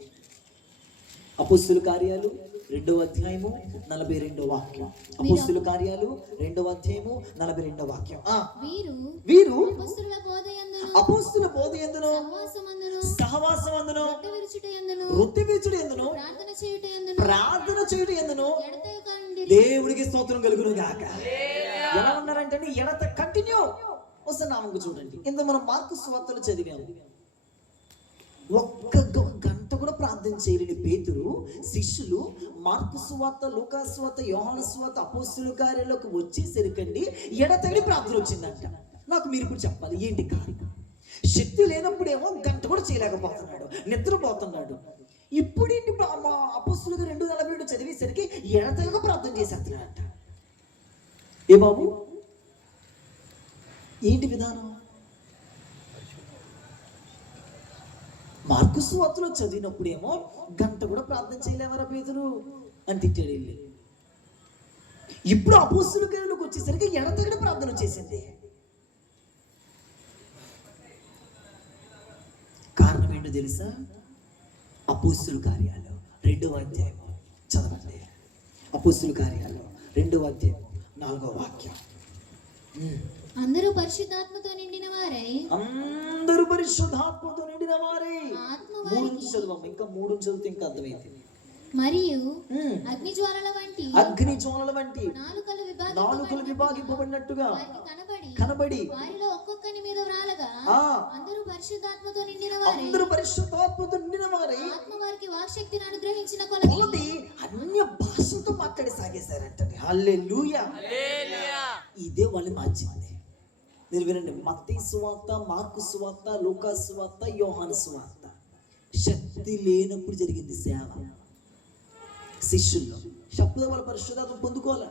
అపోస్తుల కార్యాలు 2వ అధ్యాయము 42వ వాక్యం. అపోస్తుల కార్యాలు 2వ అధ్యాయము 42వ వాక్యం. వీరు అపోస్తుల బోధయందును సహవాసమందును వృత్తి విరుచుటయందును ప్రార్థన చేయుటయందును దేవుడికి స్తోత్రం కలుగును గాక. ఎలా ఉన్నారంటే ఎడత కంటిన్యూ. ఒకసారి నామకు చూడండి. ఇంత మనం మార్కు సువార్తలు చదివాము. ఒక్క గంట కూడా ప్రార్థన చేయలేని పేతురు శిష్యులు మార్కు సువార్త, లూకా సువార్త, యోహాను సువార్త, అపోస్తుల కార్యాలకు వచ్చేసరికండి ఎడతెగని ప్రార్థన వచ్చిందంట. నాకు మీరు ఇప్పుడు చెప్పాలి ఏంటి కారణం? శక్తి లేనప్పుడేమో గంట కూడా చేయలేకపోతున్నాడు, నిద్రపోతున్నాడు. ఇప్పుడు ఏంటి? అపోస్తులుగా 2:47 చదివేసరికి ఎడతెగక ప్రార్థన చేసేస్తున్నాడంట. ఏ బాబు, ఏంటి విధానం? మార్కు సువార్తలో చదివినప్పుడేమో గంట కూడా ప్రార్థన చేయలేవరా పేతురు అని తిట్టాడు వెళ్ళి. ఇప్పుడు అపోస్తుల కార్యాలకు వచ్చేసరికి ఎడతెగని ప్రార్థన వచ్చేసింది. కారణం ఏంటో తెలుసా? అపోస్తుల కార్యాలు 2వ అధ్యాయము చదవండి. అపోస్తుల కార్యాలు 2వ అధ్యాయం 4వ వాక్యం. అందరూ పరిశుద్ధాత్మతో నిండిన వారై 3 చదువు. ఇంకా 3 చదివితే ఇంకా అర్థమైంది. మరియు అగ్ని జ్వాలల వంటి నాలుకలు విభాగింపబడినట్టుగా కనబడి వారిలో ఒక్కొక్కని మీద వ్రాలగా అందరూ పరిశుద్ధాత్మతో నిండిన వారై ఆత్మ వారికి వాక్శక్తిని అనుగ్రహించిన కొలది అన్య భాషలతో మాట్లాడి సాగేశారంట. హల్లెలూయా. ఇదే వాళ్ళు మార్చింది. మీరు వినండి, మత్తయి సువార్త, మార్కు సువార్త, లూకా సువార్త, యోహాను సువార్త. శక్తి లేనప్పుడు జరిగింది సేవ శిష్యుల్లో. శబ్ద వాళ్ళ పరిశుద్ధాత్మ పొందుకోవాలి.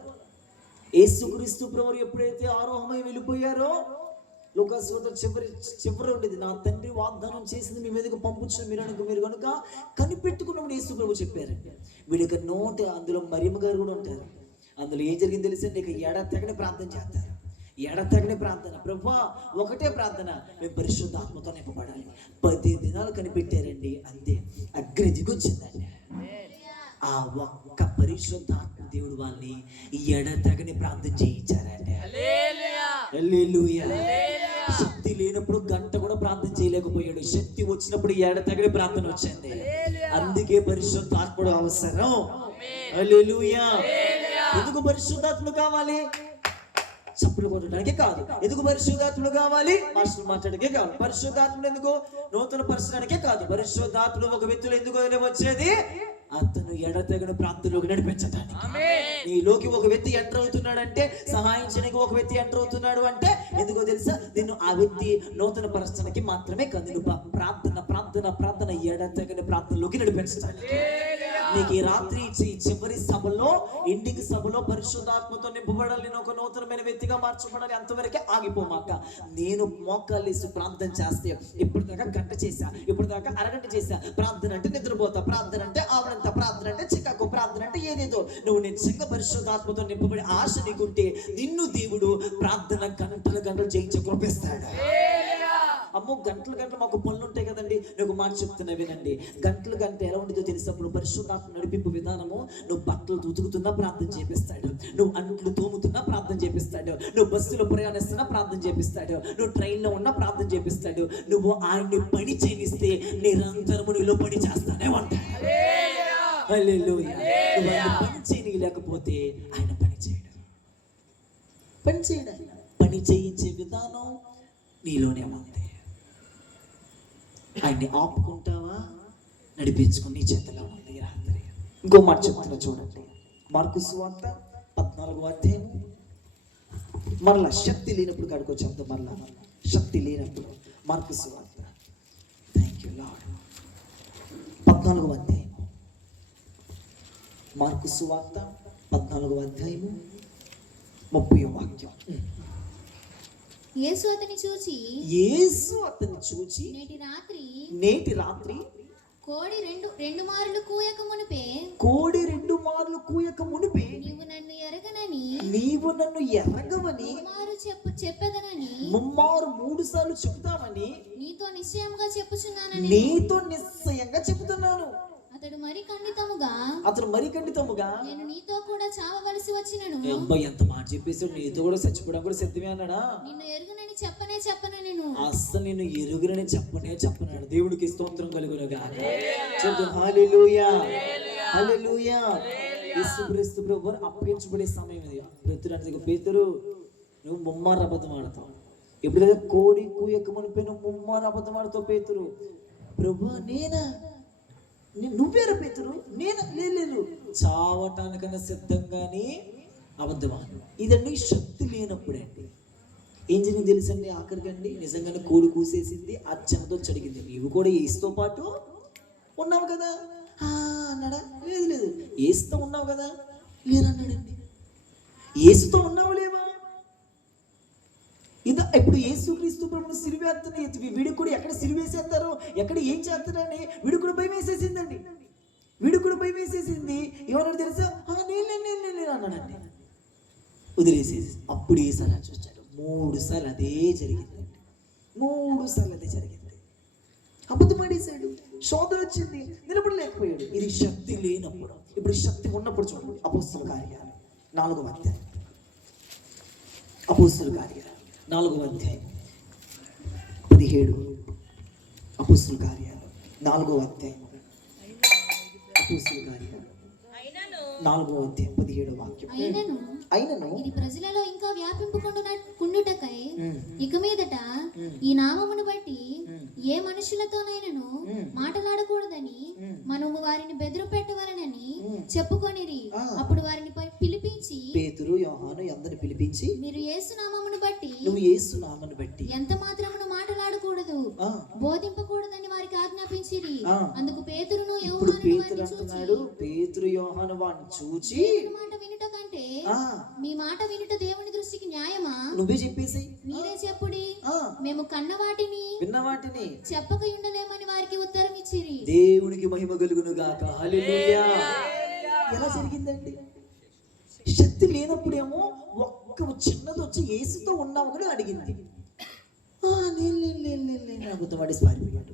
యేసుక్రీస్తు ప్రభువు ఎప్పుడైతే ఆరోహమై వెళ్ళిపోయారో, లూకా సువార్త చివరి ఉండేది, నా తండ్రి వాగ్దానం చేసింది మీ మీదకు పంపించిన మీరు కనుక కనిపెట్టుకున్నప్పుడు యేసు ప్రభు చెప్పారండి. వీళ్ళకి అందులో మరియమ్మ గారు కూడా ఉంటారు. అందులో ఏం జరిగింది తెలిసింది, ఇక ఎడతెగని ప్రార్థన చేస్తారు. ఎడతెగని ప్రార్థన, ప్రభువా ఒకటే ప్రార్థన, మేము పరిశుద్ధాత్మతో నింపబడాలి. 10 దినాలు కనిపెట్టారండి, అంతే అగ్ని దిగొచ్చిందండి. ఆ ఒక్క పరిశుద్ధాత్మ దేవుడు వాళ్ళని ఎడతెగని ప్రార్థన చేయించారండి. హల్లెలూయా. శక్తి లేనప్పుడు గంట కూడా ప్రార్థన చేయలేకపోయాడు. శక్తి వచ్చినప్పుడు ఎడతెగని ప్రార్థన వచ్చింది. అందుకే పరిశుద్ధాత్ముడు అవసరం. హల్లెలూయా. ఎందుకు పరిశుద్ధాత్ముడు కావాలి? చప్పులు కొట్టడానికే కాదు. ఎందుకు పరిశుద్ధాత్ముడు కావాలి? మాస్టర్ మాట్లాడకే కాదు. పరిశుద్ధాత్ముడు ఎందుకు? నూతన పరచడానికే కాదు. పరిశుద్ధాత్ముడు ఒక వ్యక్తిలో ఎందుకు వచ్చేది? అతను ఎడతెగని ప్రాంతంలోకి నడిపించడానికి. నీలోకి ఒక వ్యక్తి ఎంటర్ అవుతున్నాడంటే, సహాయం చేయడానికి ఒక వ్యక్తి ఎంటర్ అవుతున్నాడు అంటే ఎందుకో తెలుసా? నిన్ను ఆ వ్యక్తి నూతన పరచడానికి మాత్రమే కాదు, నిన్ను ప్రార్థన ప్రార్థన ప్రార్థన ఎడతెగని ప్రాంతంలోకి నడిపించడానికి. నీకు ఈ రాత్రి చివరి సభలో, ఎండింగ్ సభలో పరిశుద్ధాత్మతో నింపబడాలి, నేను ఒక నూతనమైన వ్యక్తిగా మార్చబడాలి. అంతవరకే ఆగిపోమాక. నేను మోకాలేసి ప్రార్థన చేస్తే, ఇప్పటిదాకా గంట చేశా, ఇప్పటిదాకా అరగంట చేశా. ప్రార్థన అంటే నిద్రపోతా, ప్రార్థన అంటే ఆవడంత, ప్రార్థన అంటే చికాకు, ప్రార్థన అంటే ఏదేదో. నువ్వు నిజంగా పరిశుద్ధాత్మతో నింపబడి ఆశ నీకుంటే నిన్ను దేవుడు ప్రార్థన గంటలు గంటలు చేయించ కృపిస్తాడు. అమ్మో గంటలు గంటలు మాకు పనులు ఉంటాయి కదండి. నేను ఒక మాట చెప్తున్నా వినండి. గంటలు గంట ఎలా ఉంటుందో తెలిసినప్పుడు పరిశుద్ధాత్మ నడిపింపు విధానము, నువ్వు బట్టలు ఉతుకుతున్నా ప్రార్థన చేపిస్తాడు, నువ్వు అంట్లు తోముతున్నా ప్రార్థన చేపిస్తాడు, నువ్వు బస్సులో ప్రయాణిస్తున్నా ప్రార్థన చేపిస్తాడు, నువ్వు ట్రైన్లో ఉన్నా ప్రార్థన చేపిస్తాడు. నువ్వు ఆయన్ని పని చేయిస్తే నిరంతరము నీలో పని చేస్తానే ఉంటాడు. హల్లెలూయా. నువ్వు ఆయన పని చేయలేకపోతే ఆయన పని చేయడు. పని చేయడం, పని చేయించే విధానం నీలోనే ఉంది. ఆయన్ని ఆపుకుంటావా? నడిపించుకుని నీ చేతిలో ఉంది రాత్రి. ఇంకో మాట చెప్తున్నా చూడండి, మార్కు సువార్త 14వ అధ్యాయం. మరలా శక్తి లేనప్పుడు కాడుకో చెప్తా. మరలా శక్తి లేనప్పుడు మార్కు సువార్త. Thank you lord. 14వ అధ్యాయం, మార్కు సువార్త 14వ అధ్యాయము 30వ వాక్యం. యేసు అతన్ని చూచి నేటి రాత్రి కోడి రెండు మార్లు కూయక మునిపే నీవు నన్ను ఎరగవని చెప్పెదనని 3 సార్లు చెప్తానని నీతో నిశ్చయంగా చెప్పుచున్నాను. అతడు మరి ఖండితముగా నేను నీతో కూడా చావవలసి వచ్చినను. అబ్బాయి ఎంత మాట చెప్పేసాడు, నీతో కూడా చచ్చిపోవడం కూడా సిద్ధమే అన్నాడా? నిన్ను ఎరుగునని చెప్పనే నేను అస్సలు నిన్ను ఎరుగునని చెప్పనాడు. దేవుడికి స్తోత్రం కలుగునుగా. హల్లెలూయా, హల్లెలూయా. యేసుక్రీస్తు ప్రభువుని అప్పగించబడే సమయం ఇది. పేతురు నువ్వు ముమ్మారు అబద్ధం ఆడతావు. ఎప్పుడైతే కోడి కూయక మునిపే నువ్వు ముమ్మారు అబద్ధం ఆడతావు. పేతురు, ప్రభు నేనా? నువ్వేరా పేతురు? నేను లేదు, చావటానికన్నా సిద్ధంగానే అబద్ధమాడు. ఇదండి శక్తి లేనప్పుడండి. ఏం జరిగింది తెలుసండి? ఆఖరికండి నిజంగానే కోడి కూసేసింది, ఆ చెమతో చడిగింది. నీవు కూడా ఏసుతో పాటు ఉన్నావు కదా అన్నాడా? లేదు, ఏసుతో ఉన్నావు కదా లేదన్నాడండి. ఏసుతో ఉన్నావు లేవా? ఇప్పుడు యేసుక్రీస్తు ప్రభువుని సిలువేస్తున్న వీడు కూడా ఎక్కడ సిలువేసేస్తారో, ఎక్కడ ఏం చేస్తారని వీడు కూడా భయం వేసేసిందండి. ఏమన్నాడు తెలుసా? నేను అన్నాడండి. వదిలేసేసి అప్పుడు ఏసారి చూచాడు. 3 సార్లు అదే జరిగిందండి. 3 సార్లు అదే జరిగింది. అబద్ధం ఆడేశాడు, శోధన వచ్చింది, నిలబడలేకపోయాడు. ఇది శక్తి లేనప్పుడు. ఇప్పుడు శక్తి ఉన్నప్పుడు చూడండి, అపోస్తలుల కార్యాలు 4వ అధ్యాయం. అపోస్తలుల కార్యాలు 4వ అధ్యాయం 17. అపోస్తలుల కార్యాలు 4వ అధ్యాయం. అపోస్తలుల కార్యాలు 4వ అధ్యాయం 17వ వాక్యం. అయినను ఇది ప్రజలలో ఇంకా వ్యాపింపుకొండుటకై ఇక మీదట ఈ నామమును బట్టి ఏ మనుషులతోనైనను మాట్లాడకూడదని మనము వారిని బెదిరి పెట్టవలనని చెప్పుకొనిరి. అప్పుడు వారిని పిలిపించి, పేతురు యోహాను అందరిని వినిపించి మీరు యేసు నామమును బట్టి నువ్వు యేసు నామమును బట్టి ఎంత మాత్రమును మాట్లాడకూడదు, ఆ, బోధింపకూడదని వారికి ఆజ్ఞాపించిరి. ఆ. అందుకు పేతురును ఇప్పుడు యోహానును పేతురు వారిని చూచి, అంటున్నాడు, పేతురు యోహాను వాడిని చూచి దేవుని మాట వినుట కంటే ఆ, మీ మాట వినుట దేవుని దృష్టికి న్యాయమా? నువ్వే చెప్పేసి మీరే చెప్పుడి. ఆ, మేము కన్న వాటిని విన్న వాటిని చెప్పక ఉండలేమని వారికి ఉత్తరం ఇచ్చిరి. దేవునికి మహిమ కలుగును గాక. హల్లెలూయా. ఎలా జరిగిందండి? శక్తి లేనప్పుడేమో ఒక్క చిన్నది వచ్చి యేసుతో ఉన్నావు కూడా అడిగింది. నేను అబద్ధం వాడేసి పారిపోయాడు.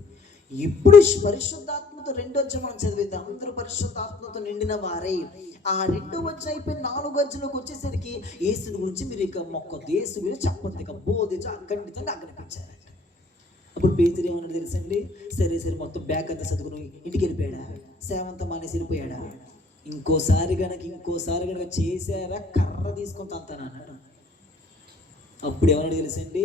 ఇప్పుడు పరిశుద్ధాత్మతో రెండో అధ్యాయం మనం చదివితే అందరూ పరిశుద్ధాత్మతో నిండిన వారై, ఆ రెండో అధ్యాయం అయిపోయి నాలుగో అధ్యాయంలోకి వచ్చేసరికి యేసుని గురించి మీరు ఇక మొక్క యేసు గురించి చెప్పొద్దు, ఇక బోధించి అఖండితంగా ఆజ్ఞాపించారంట. అప్పుడు పేతురు ఏమన్నా తెలుసండి, సరే సరే మొత్తం బ్యాగ్ అంతా చదువుకుని ఇంటికి వెళ్ళిపోయాడా, సేవంతా మానేసి వెళ్ళిపోయాడా? ఇంకోసారి గనక చేశారా కర్ర తీసుకొని తంతాను అన్నాడు. అప్పుడు ఏమన్నా తెలుసండి,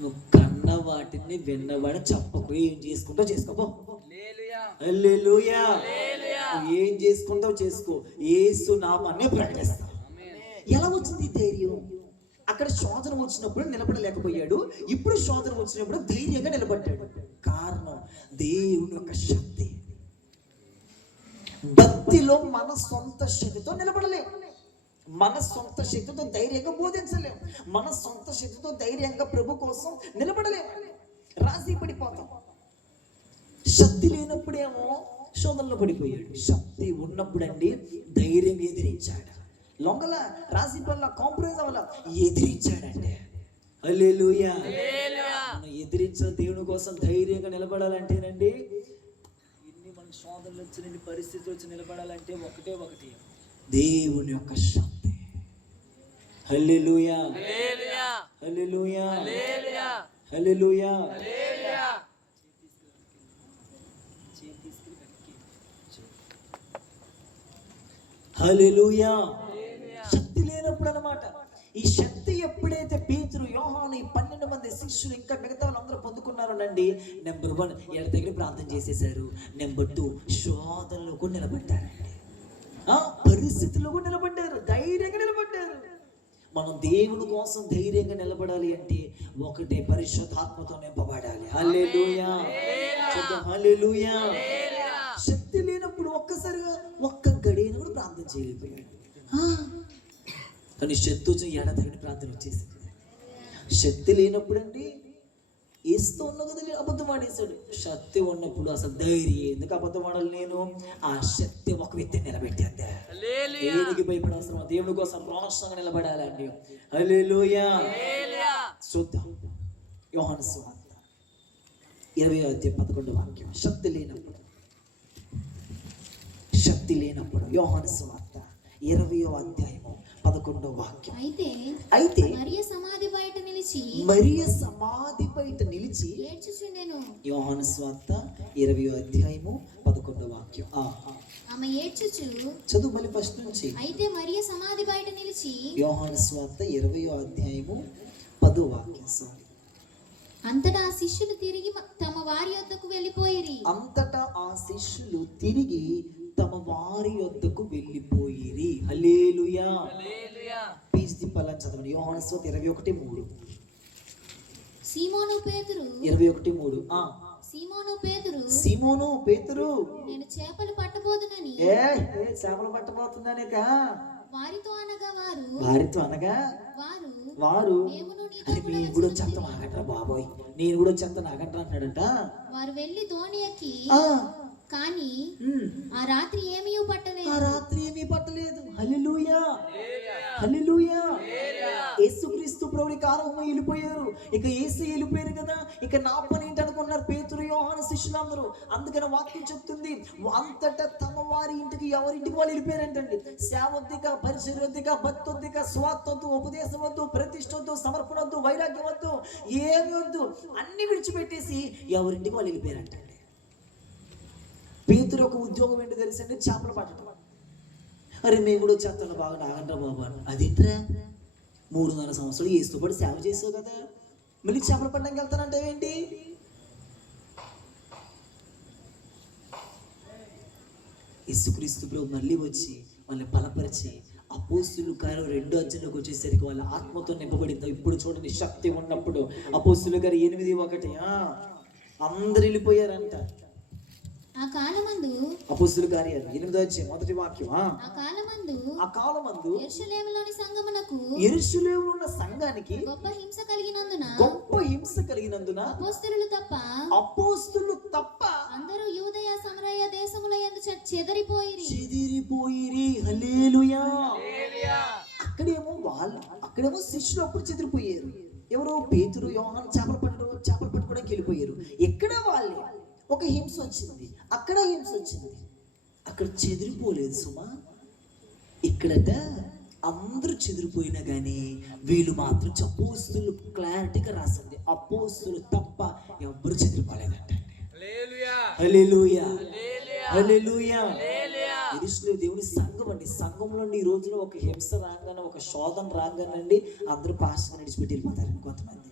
నువ్వు కన్న వాటిని విన్నవాడు చెప్పకు, ఏం చేసుకుంటావు చేసుకోపో. హల్లెలూయా. నువ్వు ఏం చేసుకుంటావు చేసుకో, యేసు నామాన్ని ప్రకటిస్తా. ఎలా వచ్చింది ధైర్యం? అక్కడ శోధన వచ్చినప్పుడు నిలబడలేకపోయాడు, ఇప్పుడు శోధన వచ్చినప్పుడు ధైర్యంగా నిలబడ్డాడు. కారణం దేవుని యొక్క శక్తి. భక్తిలో మన సొంత శక్తితో నిలబడలేము, మన సొంత శక్తితో ధైర్యంగా బోధించలేము, మన సొంత శక్తితో ధైర్యంగా ప్రభు కోసం నిలబడలేము, రాజీ పడిపోతాం. శక్తి లేనప్పుడేమో శోధనలో పడిపోయాడు, శక్తి ఉన్నప్పుడండి ధైర్యంగా ఎదిరించాడు. లొంగల రాజీ పల్ల కాంప్రమైజ్ అవ్వాల, ఎదిరించాడండి. హల్లెలూయా. మనం ఎదిరించిన దేవుని కోసం ధైర్యంగా నిలబడాలంటేనండి, ఇన్ని మన శోధనలు వచ్చిన పరిస్థితులు వచ్చి నిలబడాలంటే ఒకటి దేవుని యొక్క శక్తి. హల్లెలూయా. హల్లెలూయా. హల్లెలూయా. హల్లెలూయా. శక్తి లేనప్పుడు అన్నమాట. ఈ శక్తి ఎప్పుడైతే పేతురు, యోహాను, ఈ 12 మంది శిష్యులు ఇంకా మిగతా వాళ్ళందరూ పొందుకున్నారోనండి, నెంబర్ 1 ఎడ దగ్గర ప్రార్థన చేసేశారు. నెంబర్ 2 శోధనలో కూడా నిలబడ్డారండి, పరిస్థితుల్లో కూడా నిలబడ్డారు, ధైర్యంగా నిలబడ్డారు. మనం దేవుని కోసం ధైర్యంగా నిలబడాలి అంటే ఒకటే, పరిశుద్ధాత్మతో నింపబడాలి. హల్లెలూయా. హల్లెలూయా. శక్తి లేనప్పుడు ఒక్కసారిగా ఒక్క గడియను కూడా ప్రార్థన చేయలేకపోయాడు. కానీ శక్తి వచ్చి ఎడతగిన ప్రార్థన వచ్చేసింది. శక్తి లేనప్పుడు అండి ఏస్తూ ఉన్న కదా అబద్ధం ఆడేశాడు. శక్తి ఉన్నప్పుడు అసలు ధైర్యం ఎందుకు అబద్ధం ఆడాలి? నేను ఆ శక్తి ఒక వ్యక్తిని నిలబెట్టేద్దా. దేనికి భయపడవసరం? దేవుని కోసం రోషంగా నిలబడాలండి. హల్లెలూయా. చూద్దాం యోహాను సువార్త 20వ అధ్యాయం 11వ వాక్యం. శక్తి లేనప్పుడు యోహాను సువార్త 20వ అధ్యాయము 11వ వాక్యం. అయితే మరియ సమాధి బయట నిలిచి ఏడ్చుచుండెను. యోహాను సువార్త 20వ అధ్యాయము 11వ వాక్యం. ఆమె ఏడ్చుచు, చదువు మళ్ళీ ఫస్ట్ నుంచి. అయితే మరియ సమాధి బయట నిలిచి, యోహాను సువార్త 20వ అధ్యాయము 10వ వాక్యం. అంతటా ఆ శిష్యులు తిరిగి తమ వారి యొద్దకు వెళ్ళిపోయిరి. హల్లెలూయా. పేజ్ తిప్పాలని చదవండి. యోహాను సువార్త 21:3. సీమోను పేతురు 21:3. సీమోను పేతురు, నేను చేపలు పట్టబోదునని చేపలు పట్టబోతుందనే వారితో అనగా వారు నేను కూడా చెప్తాను ఆగట్రా బాబోయ్, నేను కూడా చెప్తాను ఆగట్రా అంటాడంట. వారు వెళ్ళి దోణి ఎక్కి, కానీ ఆ రాత్రి ఏమీ పట్టలేదు. హల్లెలూయా. హల్లెలూయా. యేసుక్రీస్తు ప్రభువుకి ఆరోహణం వెళ్ళిపోయారు. ఇక యేసు వెళ్ళిపోయారు కదా, ఇక నా పని ఏంటి అనుకున్నారు పేతురు, యోహాను శిష్యులందరూ. అందుకని వాక్యం చెప్తుంది, అంతటా తమ వారి ఇంటికి ఎవరింటికి వాళ్ళు వెళ్ళిపోయారంటండి. సేవొద్దిక, పరిచర్యొద్దిక, భక్తొద్దిక, స్వార్థొద్దు, ఉపదేశం వద్దు, ప్రతిష్ఠ వద్దు, సమర్పణ వద్దు, వైరాగ్యం వద్దు, ఏమి వద్దు, అన్ని విడిచిపెట్టేసి ఎవరింటికి వాళ్ళు వెళ్ళిపోయారంటండి. పేతురు ఒక ఉద్యోగం ఏంటో తెలుసండి, చేపలు పట్టడం. అరే మేము కూడా చేస్తాను, బాగా నాగంటారా బాబా. అదేంట్రా 3.5 సంవత్సరాలు ఏసుతో పాటు సేవ చేసావు కదా, మళ్ళీ చేపలు పట్టడానికి వెళ్తానంటావేంటి? యేసుక్రీస్తు ప్రభు మళ్ళీ వచ్చి వాళ్ళని బలపరిచి అపోస్తుల కార్యం 2వ అధ్యాయంలోకి వచ్చేసరికి వాళ్ళ ఆత్మతో నింపబడింది. ఇప్పుడు చూడండి, శక్తి ఉన్నప్పుడు అపోస్తుల గారు 8:1 అందరు వెళ్ళిపోయారంట. ఆ కాలమందు అపోస్తుల కార్యాలు 8వ అధ్యాయం 1వ వాక్యం. ఆ కాలమందు యెరూషలేములోని సంగమునకు యెరూషలేములో ఉన్న సంఘానికి గొప్ప హింస కలిగినందున అపోస్తలులు తప్ప అందరూ యూదయ సమరయ దేశముల యందు చెదిరిపోయిరి. హల్లెలూయా. అక్కడేమో శిష్యులు అప్పుడు చెదిరిపోయారు. ఎవరో పేతురు, యోహాను చేపలు పట్టుకోవడానికి వెళ్ళిపోయారు. ఎక్కడ వాళ్ళే ఒక హింస వచ్చింది, అక్కడ హింస వచ్చింది. అక్కడ చెదిరిపోలేదు సుమా. ఇక్కడట అందరూ చెదిరిపోయినా కానీ వీళ్ళు మాత్రం అపోస్తులు క్లారిటీగా రాసింది, అపోస్తులు తప్ప ఎవ్వరు చెదిరిపోలేదంట. హల్లెలూయా, హల్లెలూయా. యెరూషలేము దేవుని సంఘం అండి. సంఘంలో ఈ రోజున ఒక హింస రాగానే, ఒక శోధన రాగానండి అందరూ పాస్టర్ నడిచిపెట్టి వెళ్ళిపోతారండి కొంతమంది.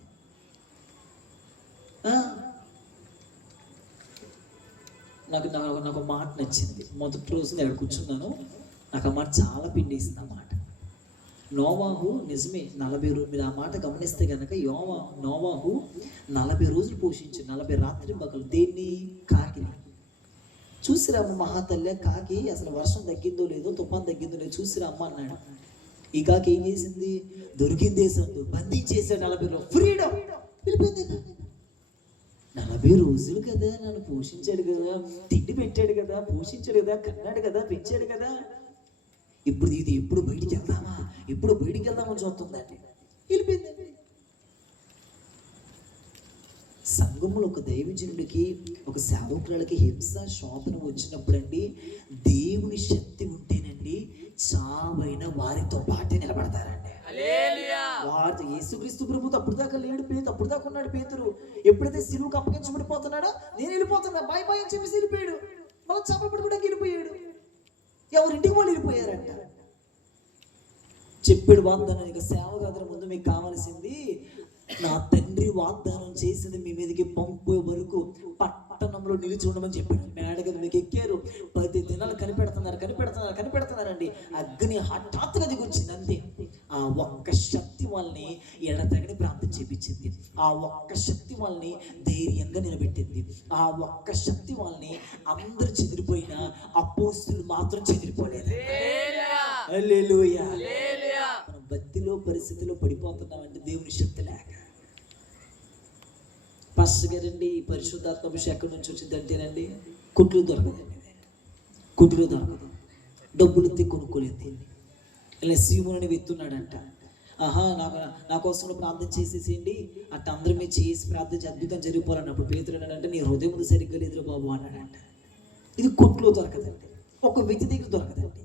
నాకు ఒక మాట నచ్చింది. మొదటి రోజు నేను కూర్చున్నాను, నాకు ఆ మాట చాలా పిండేసింది. ఆ మాట నోవాహు నిజమే 40 రోజులు, మీరు ఆ మాట గమనిస్తే కనుక నోవాహు 40 రోజులు పోషించి 40 రాత్రి పగలు దేన్ని, కాకిని. చూసిరామ్మ మహాతల్లే, కాకి అసలు వర్షం తగ్గిందో లేదో, తుఫాన్ తగ్గిందో లేదో చూసిరామ్మ అన్నాడు. ఈ కాకి ఏం చేసింది, దొరికిందే సందు బంధించేసాడు. 40 రోజులు ఫ్రీడమ్ వెళ్ళిపోయింది. 40 రోజులు కదా నన్ను పోషించాడు కదా, తిండి పెట్టాడు కదా, పోషించాడు కదా, కన్నాడు కదా, పెంచాడు కదా, ఎప్పుడు బయటికి వెళ్దామని చూస్తుందండి. వెళ్ళిపోయిందండి. సంఘంలో ఒక దైవజనుడికి, ఒక సేవకురాలకి హింస శోధన వచ్చినప్పుడు అండి, దేవుని శక్తి ఉంటేనండి చావైన వారితో పాటే నిలబడతారండి. వారితో యేసుక్రీస్తు ప్రభు అప్పుడు దాకా ఉన్నాడు పేతురు. ఎప్పుడైతే సిలువకు అప్పగించబడిపోతున్నాడో, నేను వెళ్ళిపోతున్నా బాయ్ బాయ్ అని చెప్పేసి వెళ్ళిపోయాడు. మళ్ళీ చేపలు పట్టుకోవడానికి వెళ్ళిపోయాడు. ఎవరింటికి వాళ్ళు వెళ్ళిపోయారంట. చెప్పాడు వాగ్దానం, ఇక సేవ కాదని ముందు మీకు కావాల్సింది, నా తండ్రి వాగ్దానం చేసింది మీ మీదకి పంపే వరకు పట్టణంలో నిలిచి ఉండమని చెప్పాడు. మేడగది మీకు ఎక్కారు, 10 దినాలు కనిపెడుతున్నారండి. అగ్ని హఠాత్తుగా దిగొచ్చింది అంతే. ఆ ఒక్క శక్తి వాళ్ళని ఎడతగని ప్రార్థన చేపించింది. ఆ ఒక్క శక్తి వాళ్ళని ధైర్యంగా నిలబెట్టింది. ఆ ఒక్క శక్తి వాళ్ళని అందరూ చెదిరిపోయినా అపోస్తులు మాత్రం చెదిరిపోలేదు. హల్లెలూయా. మనం భక్తిలో పరిస్థితిలో పడిపోతున్నామంటే దేవుని శక్తి లేక. పాస్టర్ గారండి, పరిశుద్ధాత్మ అభిషేకం ఎక్కడి నుంచి వచ్చింది అంటేనండి, కుట్లు దొరకదండి, కుట్లు దొరకదు, డబ్బులు ఎత్తి కొనుక్కోలేదు. ఇలా సీముని వెతున్నాడంట. నా కోసం ప్రార్థన చేసేసేయండి, అట్ట అందరి మీద చేసి ప్రార్థన అద్భుతం జరిగిపోవాలన్నప్పుడు పేతురు అన్నాడంటే, నీ హృదయం సరిగ్గా లేదురా బాబు అన్నాడంట. ఇది కొట్లో దొరకదండి, ఒక వ్యక్తి దగ్గర దొరకదండి.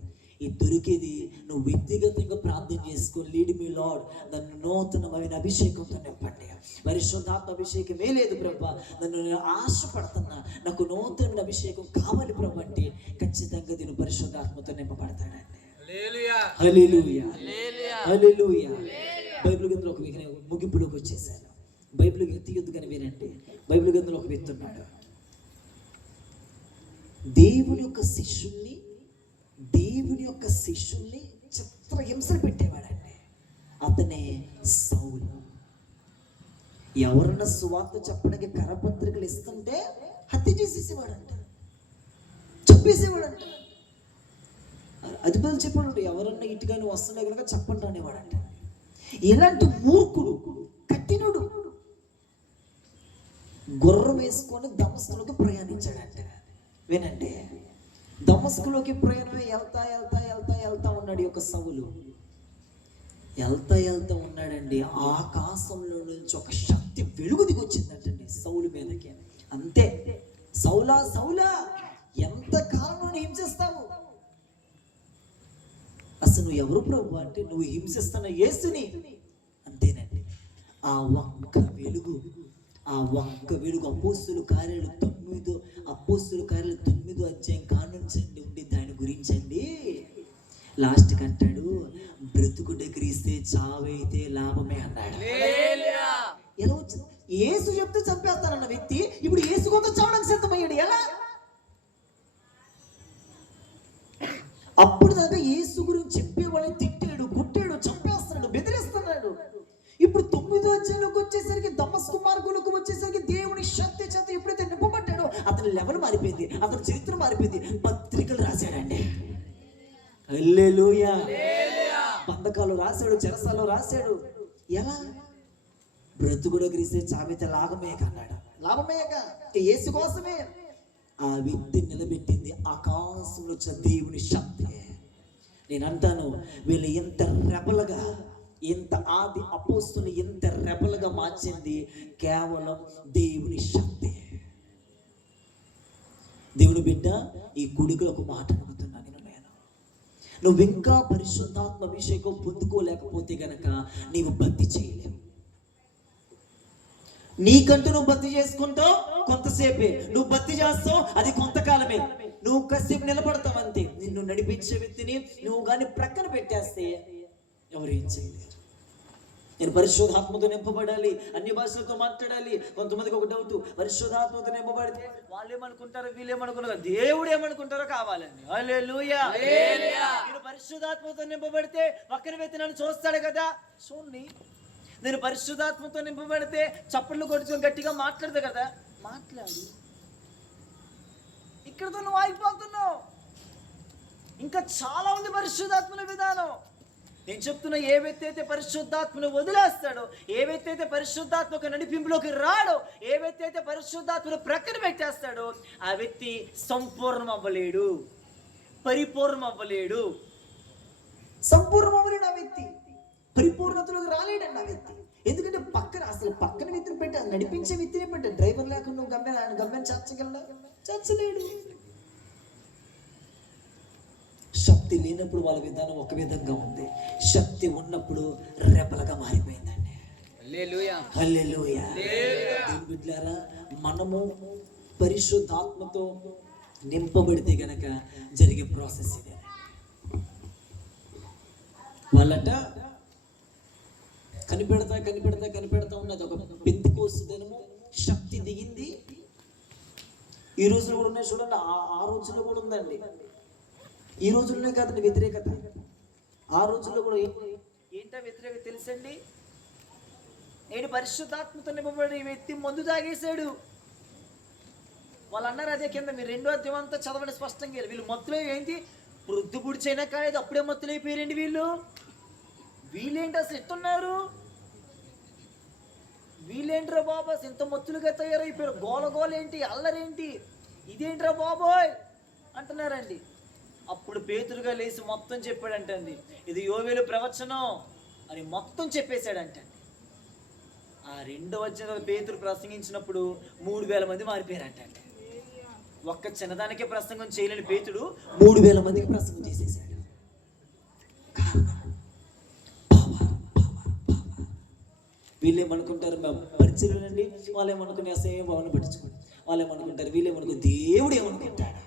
ఈ దొరికేది నువ్వు వ్యక్తిగతంగా ప్రార్థన చేసుకొని, లీడ్ మీ లార్డ్, నన్ను నూతనమైన అభిషేకంతో నింపండి. పరిశుద్ధాత్మ అభిషేకమే లేదు ప్రభా, నన్ను ఆశపడుతున్నా, నాకు నూతనమైన అభిషేకం కావాలి ప్రభు అంటే ఖచ్చితంగా నేను పరిశుద్ధాత్మతో నింపబడతానండి. హల్లెలూయా, హల్లెలూయా. బైబిల్ గ్రంథంలో ఒక వ్యక్తి, ముగింపులోకి వచ్చేసాను. బైబిల్ తీయొద్దు కానీ వినండి. బైబిల్ గ్రంథంలో ఒక వ్యక్తి ఉన్నాడు, దేవుని యొక్క శిష్యుల్ని చిత్రహింసలు పెట్టేవాడండి. అతనే సౌలు. ఎవరన్నా సువార్త చెప్పడానికి కరపత్రికలు ఇస్తుంటే హత్య చేసేసేవాడంట, చంపేసేవాడంట. అధిపతులు చెప్పాడు, ఎవరన్నా ఇటుగాని వస్తుండే కనుక చెప్పండి అనేవాడంట. ఇలాంటి మూర్ఖుడు, కఠినుడు గుర్రం వేసుకొని దమస్కులోకి ప్రయాణించాడంట. వినండి, దమస్కులోకి ప్రయాణం వెళ్తా ఉన్నాడు. ఈ యొక్క సౌలు వెళ్తా ఉన్నాడండి. ఆకాశంలో నుంచి ఒక శక్తి వెలుగు దిగొచ్చిందంటండి సౌలు మీదకి. అంతే, సౌలా ఎంత కాలం హింసిస్తావు, అసలు నువ్వు ఎవరు ప్రభు అంటే, నువ్వు హింసిస్తున్న యేసుని. అంతేనండి. ఆ ఒక్క వెలుగు అపోస్తుల కార్యాలు 9 అధ్యాయం కానుంచండి ఉండి దాని గురించండి. లాస్ట్ కంటాడు, బ్రతుకుట క్రీస్తే చావైతే లాభమే అన్నాడు. ఎలా వచ్చింది? యేసు చెప్తే చంపేస్తానన్న వ్యక్తి ఇప్పుడు యేసు కోసం చావడానికి సిద్ధమయ్యాడు. ఎలా? అప్పుడు దాకా యేసు గురించి చెప్పే వాళ్ళని 9వ అధ్యాయంలోకి వచ్చేసరికి దమస్కు మార్గంలోకి వచ్చేసరికి దేవుని శక్తి చేత ఎప్పుడైతే నింపబడ్డాడో అతని లెవెల్ మారిపోయింది, అతని చరిత్ర మారిపోయింది. పత్రికలు రాశాడండి. హల్లెలూయా. బంధకాలు రాశాడు, చెరసాలు రాశాడు. ఎలా? బ్రతుకుడు గ్రీసే చావిత లాభమేక అన్నాడు. లాభమేక యేసు కోసమే. ఆ వ్యక్తి నిలబెట్టింది ఆకాశంలో వచ్చిన దేవుని శక్తి. నేను అంటాను, వీళ్ళు ఎంత రెబలుగా, ఎంత ఆది అపోస్తులు ఎంత రెబలుగా మార్చింది కేవలం దేవుని శక్తి. దేవుని బిడ్డ, ఈ గుడిలో ఒక మాట అడుగుతున్నాను నేను. నువ్వు ఇంకా పరిశుద్ధాత్మ అభిషేకం పొందుకోలేకపోతే గనక నీవు భక్తి చేయలేవు. నీకంటూ నువ్వు భక్తి చేసుకుంటావు కొంతసేపే, నువ్వు భక్తి చేస్తావు అది కొంతకాలమే, నువ్వు కాసేపు నిలబడతావు అంతే. నిన్ను నడిపించే వ్యక్తిని నువ్వు కానీ ప్రక్కన పెట్టేస్తే ఎవరేం చేయలేరు. నేను పరిశుద్ధాత్మతో నింపబడాలి, అన్ని భాషలతో మాట్లాడాలి. కొంతమందికి ఒక డౌట్, పరిశుద్ధాత్మతో నింపబడితే వాళ్ళు ఏమనుకుంటారో వీళ్ళు ఏమనుకుంటారో దేవుడు ఏమనుకుంటారో కావాలండి. హల్లెలూయా. నేను పరిశుద్ధాత్మతో నింపబడితే పక్కన వ్యక్తి నన్ను చూస్తాడు కదా, చూడండి. నేను పరిశుద్ధాత్మతో నింపబడితే చప్పట్లు కొట్టుకొని గట్టిగా మాట్లాడదు కదా, మాట్లాడు. ఇక్కడతో నువ్వు ఆగిపోతున్నావు. ఇంకా చాలా ఉంది పరిశుద్ధాత్మల విధానం. నేను చెప్తున్నా, ఏ వ్యక్తి అయితే పరిశుద్ధాత్మను వదిలేస్తాడో, ఏ వ్యక్తి అయితే పరిశుద్ధాత్మక నడిపింపులోకి రాడో, ఏ వ్యక్తి అయితే పరిశుద్ధాత్మను ప్రక్కన పెట్టేస్తాడో ఆ వ్యక్తి సంపూర్ణం అవ్వలేడు, పరిపూర్ణం అవ్వలేడు. సంపూర్ణం అవ్వలేడు ఆ వ్యక్తి, పరిపూర్ణతలోకి రాలేడండి ఆ వ్యక్తి. ఎందుకంటే పక్కన వ్యక్తిని పెట్టి నడిపించే వ్యక్తిని పెట్టి డ్రైవర్ లేకుండా నువ్వు గమ్యం చేర్చగలడా? చేర్చలేడు. శక్తి లేనప్పుడు వాళ్ళ విధానం ఒక విధంగా ఉంది, శక్తి ఉన్నప్పుడు రెపలగా మారిపోయిందండి. హల్లెలూయా. బిడ్డలారా, మనము పరిశుద్ధాత్మతో నింపబడితే గనక జరిగే ప్రాసెస్ ఇదే. వాళ్ళట కనిపెడతా ఉన్నది. ఒక పెంతెకోస్తు దినము శక్తి దిగింది. ఈ రోజులో కూడా ఉన్నాయి చూడండి, ఆ రోజుల్లో కూడా ఉందండి. ఈ రోజుల్లోనే కాదండి వ్యతిరేకత, ఆ రోజుల్లో కూడా. ఏంటో వ్యతిరేకత తెలుసండి? నేను పరిశుద్ధాత్మతో నింపబడి వ్యక్తి మందు తాగేశాడు. వాళ్ళు అన్నారు అదే కింద, మీరు 2వ అధ్యాయం అంతా చదవండి స్పష్టంగా. వీళ్ళు మత్తులో ఏంటి, వృద్ధి పుడిచైనా కాదు అప్పుడే మత్తులైపోయారండి వీళ్ళేంటి అసలు ఎట్టున్నారు, వీళ్ళేంట్రా బాబా ఇంత మత్తులుగా తయారైపోయారు, గోలగోలేంటి, అల్లరేంటి, ఇదేంట్రా బాబోయ్ అంటున్నారండి. అప్పుడు పేతురుగా లేచి మొత్తం చెప్పాడంటండి, ఇది యోవేలు ప్రవచనం అని మొత్తం చెప్పేశాడంటండి. ఆ 2వ అధ్యాయంలో పేతురు ప్రసంగించినప్పుడు 3000 మంది మారిపోయారంటండి. ఒక్క చిన్నదానికే ప్రసంగం చేయలేని పేతుడు 3000 మందికి ప్రసంగం చేసేసాడు. వీళ్ళు ఏమనుకుంటారు, పరిచయండి. వాళ్ళు ఏమనుకుని అసహ్య భావన పట్టించుకోండి. వాళ్ళు ఏమనుకుంటారు, వీళ్ళు ఏమనుకుంటారు, దేవుడు ఏమనుకుంటాడు.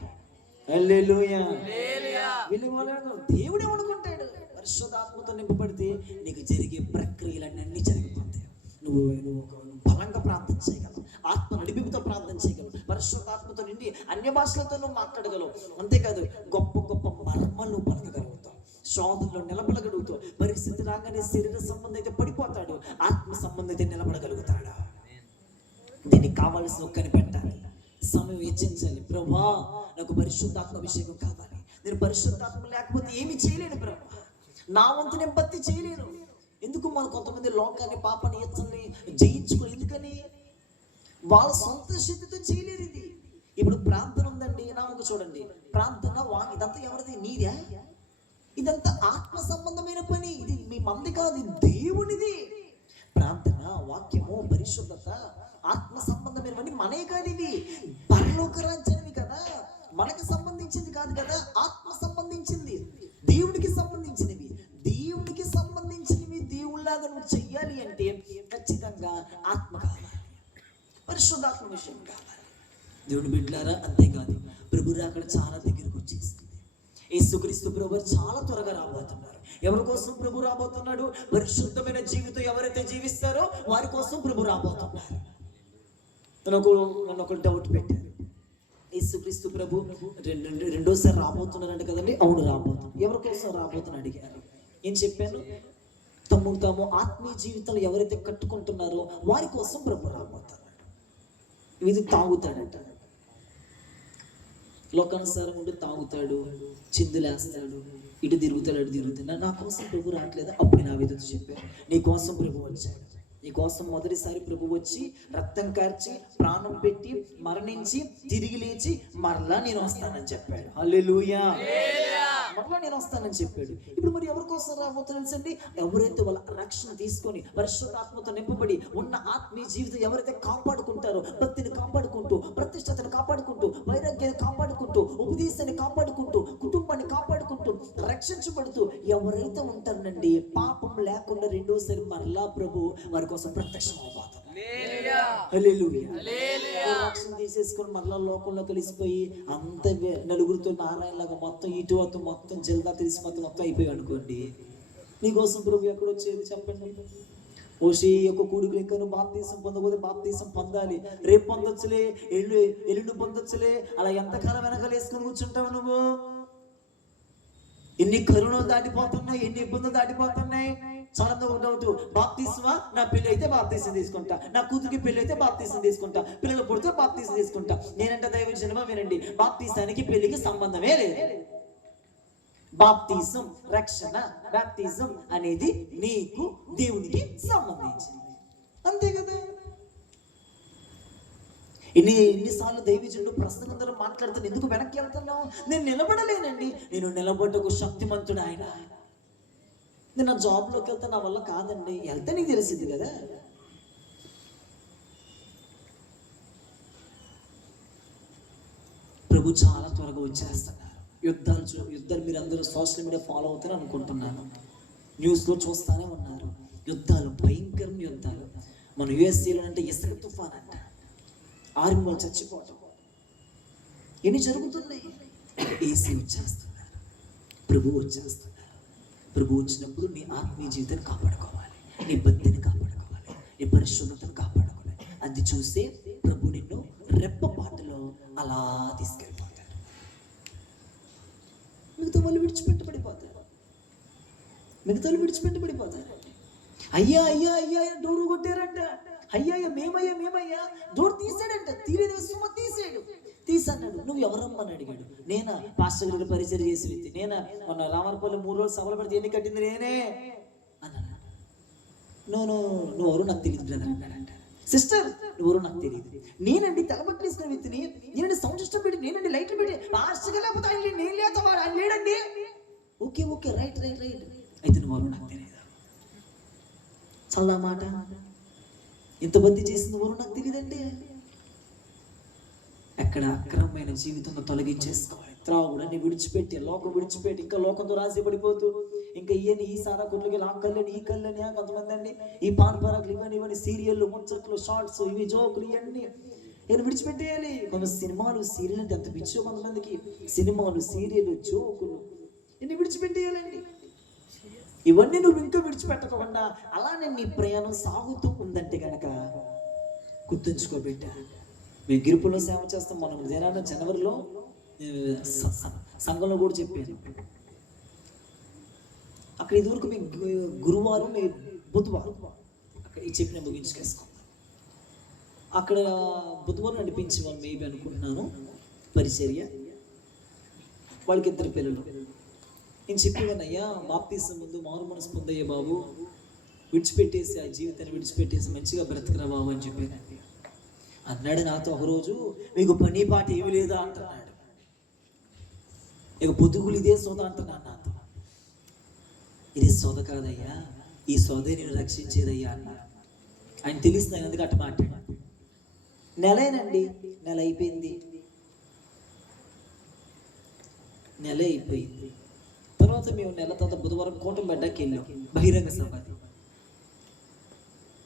హల్లెలూయా. వీళ్ళు దేవుడు ఏమనుకుంటాడు. పరిశుద్ధాత్మతో నింపబడితే నీకు జరిగే ప్రక్రియలన్నీ జరిగిపోతాయి. నువ్వు బలంగా ప్రార్థన చేయగలవు, ఆత్మ నడిపితో ప్రార్థన చేయగలవు, పరిశుద్ధాత్మతో నిండి అన్య భాషలతో నువ్వు మాట్లాడగలవు. అంతేకాదు గొప్ప గొప్ప మర్మాలు నువ్వు పలకగలుగుతావు, శోధనలో నిలబడగలుగుతావు. పరిస్థితి రాగానే శరీర సంబంధం అయితే పడిపోతాడు, ఆత్మ సంబంధం అయితే నిలబడగలుగుతాడు. దీనికి కావాల్సిన కనిపెట్టాలి, సమయం వెచ్చించాలి. ప్రభువా నాకు పరిశుద్ధాత్మ అభిషేకం కావాలి, నేను పరిశుద్ధాత్మ లేకపోతే ఏమి చేయలేను ప్రభు, నా వంతు నేను భక్తి చేయలేను. ఎందుకు మన కొంతమంది లోకాన్ని పాపాన్ని ఎత్తల్ని జయించుకుని, ఎందుకని వాళ్ళ సొంత శక్తితో చేయలేరు. ఇది ఇప్పుడు ప్రార్థన ఉందండి, నాకు చూడండి, ప్రార్థన ఇదంతా ఎవరిది? నీదే. ఇదంతా ఆత్మ సంబంధమైన పని, ఇది మీ మంది కాదు, ఇది దేవునిది. ప్రార్థన, వాక్యము, పరిశుద్ధత ఆత్మ సంబంధమైనవన్నీ మనే కాదు, ఇవి పరలోక రాజ్యానివి కదా, మనకు సంబంధించింది కాదు కదా, ఆత్మ సంబంధించింది, దేవుడికి సంబంధించినవి. దేవుడికి సంబంధించినవి దేవుళ్ళలాగా నువ్వు చెయ్యాలి అంటే ఖచ్చితంగా ఆత్మ కావాలి, పరిశుద్ధాత్మ విషయం కావాలి. దేవుడి బిడ్డలారా, అంతేకాదు ప్రభు రాకడ చాలా దగ్గరకు వచ్చేసింది. యేసుక్రీస్తు ప్రభు చాలా త్వరగా రాబోతున్నారు. ఎవరి కోసం ప్రభు రాబోతున్నాడు? పరిశుద్ధమైన జీవితం ఎవరైతే జీవిస్తారో వారి కోసం ప్రభు రాబోతున్నారు. నన్ను ఒక డౌట్ పెట్టారు, యేసుక్రీస్తు ప్రభు రెండోసారి రాబోతున్నారంట కదండి. అవును, రాబోతున్నారు. ఎవరి కోసం రాబోతున్నా అడిగారు. ఏం చెప్పాను? తమ్ముడు తాము ఆత్మీయ జీవితంలో ఎవరైతే కట్టుకుంటున్నారో వారి కోసం ప్రభు రాబోతాడు. ఇది తాగుతాడంట, లోకానుసారం ఉండి తాగుతాడు, చిందులేస్తాడు, ఇటు తిరుగుతాడు అటు తిరుగుతాడు. నా కోసం ప్రభు రావట్లేదా? అప్పుడు నా విధత చెప్పారు, నీ కోసం ప్రభు వచ్చాడు. నీ కోసం మొదటిసారి ప్రభు వచ్చి రక్తం కార్చి ప్రాణం పెట్టి మరణించి తిరిగి లేచి మరలా నేను వస్తానని చెప్పాడు. హల్లెలూయా, మరలా నేను వస్తానని చెప్పాడు. ఇప్పుడు మరి ఎవరి కోసం రాబోతున్నారు అండి? ఎవరైతే వాళ్ళ రక్షణ తీసుకొని పరిశుద్ధాత్మతో నింపబడి ఉన్న ఆత్మీయ జీవితం ఎవరైతే కాపాడుకుంటారో, భక్తిని కాపాడుకుంటూ, ప్రతిష్టతను కాపాడుకుంటూ, వైరాగ్యాన్ని కాపాడుకుంటూ, ఉపదేశాన్ని కాపాడుకుంటూ, కుటుంబాన్ని కాపాడుకుంటూ, రక్షించబడుతూ ఎవరైతే ఉంటారండి, పాపం లేకుండా రెండోసారి మరలా ప్రభు వారి కోసం ప్రత్యక్షం అవబోతారు. రక్షణ తీసేసుకొని మరలా లోకంలో కలిసిపోయి అంత నలుగురితో నారాయణలాగా మొత్తం ఇటు అటు మొత్తం జల్దా తెలిసి మొత్తం అయిపోయి అనుకోండి, నీకోసం ప్రభు ఎక్కడ వచ్చేది చెప్పండి? ఓషి యొక్క కూడుకు ఇంకా నువ్వు బాప్తీసం పొందకపోతే బాప్తీసం పొందాలి. రేపు పొందొచ్చులే, ఎల్లుండి పొందొచ్చులే, అలా ఎంతకాలం వెనకాల వేసుకొని కూర్చుంటావు నువ్వు? ఎన్ని కరుణలు దాటిపోతున్నాయి, ఎన్ని ఇబ్బందులు దాటిపోతున్నాయి. చాలా డౌట్, బాప్తీసమా? నా పెళ్లి అయితే బాప్తీసం తీసుకుంటా, నా కూతురికి పెళ్లి అయితే బాప్తీసం తీసుకుంటా, పిల్లలు పుడితే బాప్తీసం తీసుకుంటా. నేనంటే దైవజనమా వినండి, బాప్తీసానికి పెళ్లికి సంబంధమే లేదు. బాప్తీసం రక్షణ, బాప్తీసం అనేది నీకు దేవునికి సంబంధించింది, అంతే కదా. ఎన్నిసార్లు దైవజనుడు ప్రసంగంలో మాట్లాడుతాను, ఎందుకు వెనక్కి వెళ్తున్నావు? నేను నిలబడలేనండి. నేను నిలబడ్డకు శక్తిమంతుడు ఆయన. నేను నా జాబ్లోకి వెళ్తే నా వల్ల కాదండి, వెళ్తే నీకు తెలిసింది కదా. ప్రభు చాలా త్వరగా వచ్చేస్తున్నారు. యుద్ధాలు మీరు అందరూ సోషల్ మీడియా ఫాలో అవుతారని అనుకుంటున్నాను, న్యూస్లో చూస్తూనే ఉన్నారు. యుద్ధాలు, భయంకరమైన యుద్ధాలు. మన యుఎస్ఏలో అంటే ఇసుక తుఫాన్ అంట, ఆర్మీ వాళ్ళు చచ్చిపోవటం, ఎన్ని జరుగుతున్నాయి. ఏసీ వచ్చేస్తున్నారు, ప్రభు వచ్చేస్తున్నారు. ప్రభు వచ్చినప్పుడు నీ ఆత్మీయ జీవితాన్ని కాపాడుకోవాలి, నీ భక్తిని కాపాడుకోవాలి, నీ పరిశుభ్రతను కాపాడుకోవాలి. అది చూసే ప్రభు నిన్ను రెప్పపాటులో అలా తీసుకెళ్ళిపోతారు. మిగతా వాళ్ళు విడిచిపెట్టబడిపోతారు. అయ్యా అయ్యా అయ్యా డోరు కొట్టారంట, అయ్యా మేమయ్యా డోర్ తీసాడంట, తీసాడు. తీసన్నాడు. నువ్వు ఎవరమ్మని అడిగాడు. నేనా? పాస్టర్ గారికి పరిచయం చేసి వ్యక్తి నేనా? మొన్న రామరపల్లి 3 రోజులు సభలు పెడితే ఎన్ని కట్టింది నేనే అన్నాడు. నువ్వు ఎవరు నాకు తెలియదు బ్రదర్ అన్నాడంట. సిస్టర్ నువ్వెవరో నాకు తెలియదు. నేనండి తలబట్టి తీసుకున్న వ్యక్తిని, నేనండి సౌండ్ సిస్టమ్ పెట్టి, నేనండి లైట్లు పెట్టి, పాస్టర్ గా లేకపోతే ఆయన నేను లేకపోతే వాడు ఆయన లేడండి. ఓకే రైట్ అయితే నువ్వెవరో నాకు తెలియదు. చల్లా మాట ఇంత బద్ది చేసింది ఎవరో నాకు తెలియదండి. ఎక్కడ అక్రమమైన జీవితంలో తొలగించేసుకోవాలి. త్రాగుడని విడిచిపెట్టి, లోకం విడిచిపెట్టి, ఇంకా లోకంతో రాసి పడిపోతూ, ఇంకా ఈ సారా కొట్లకి ఆ కళ్ళని ఈ కళ్ళని కొంతమంది అండి ఈ పాన్ పరాకులు ఇవన్నీ సీరియళ్ళు, ముచ్చట్లు, షార్ట్స్, ఇవి జోకులు ఇవన్నీ నేను విడిచిపెట్టేయాలి. కొంత సినిమాలు సీరియల్ అంటే ఎంత పిచ్చో కొంతమందికి. సినిమాలు సీరియల్ జోకులు ఇన్ని విడిచిపెట్టేయాలండి. ఇవన్నీ నువ్వు ఇంకా విడిచిపెట్టకుండా అలానే నీ ప్రయాణం సాగుతూ ఉందంటే కనుక గుర్తుంచుకోబెట్టా. మేము గిరుపులో సేవ చేస్తాం. మనం జనవరిలో సంఘంలో కూడా చెప్పాను. అక్కడ ఇదివరకు మేము గురువారం, మేము బుధవారం అక్కడ ఈ చెప్పిన ముగించుకేసుకుంటాం. అక్కడ బుధవారం నడిపించి వాళ్ళు మేబీ అనుకుంటున్నాను పరిచర్య. వాళ్ళకి 2 పిల్లలు. నేను చెప్పేవాను, అయ్యా బాప్తీసం ముందు మారు మనసు పొందయ్యా బాబు, విడిచిపెట్టేసి ఆ జీవితాన్ని విడిచిపెట్టేసి మంచిగా బ్రతకరా బాబు అని చెప్పానండి. అన్నాడు నాతో ఒకరోజు, మీకు పని పాట ఏమి లేదా అంటున్నాడు. ఇక పొదుగులు ఇదే సోద అంటున్నాను నాతో. ఇది సోద కాదయ్యా, ఈ సోదే నేను రక్షించేదయ్యా అన్నాడు. ఆయన తెలుస్తుంది ఎందుకు అట్ట మాట్లాడాడు. నెల అయిపోయింది. తర్వాత మేము నెల తర్వాత బుధవారం కోటంబెడ్డకి వెళ్ళాం. బహిరంగ సభ,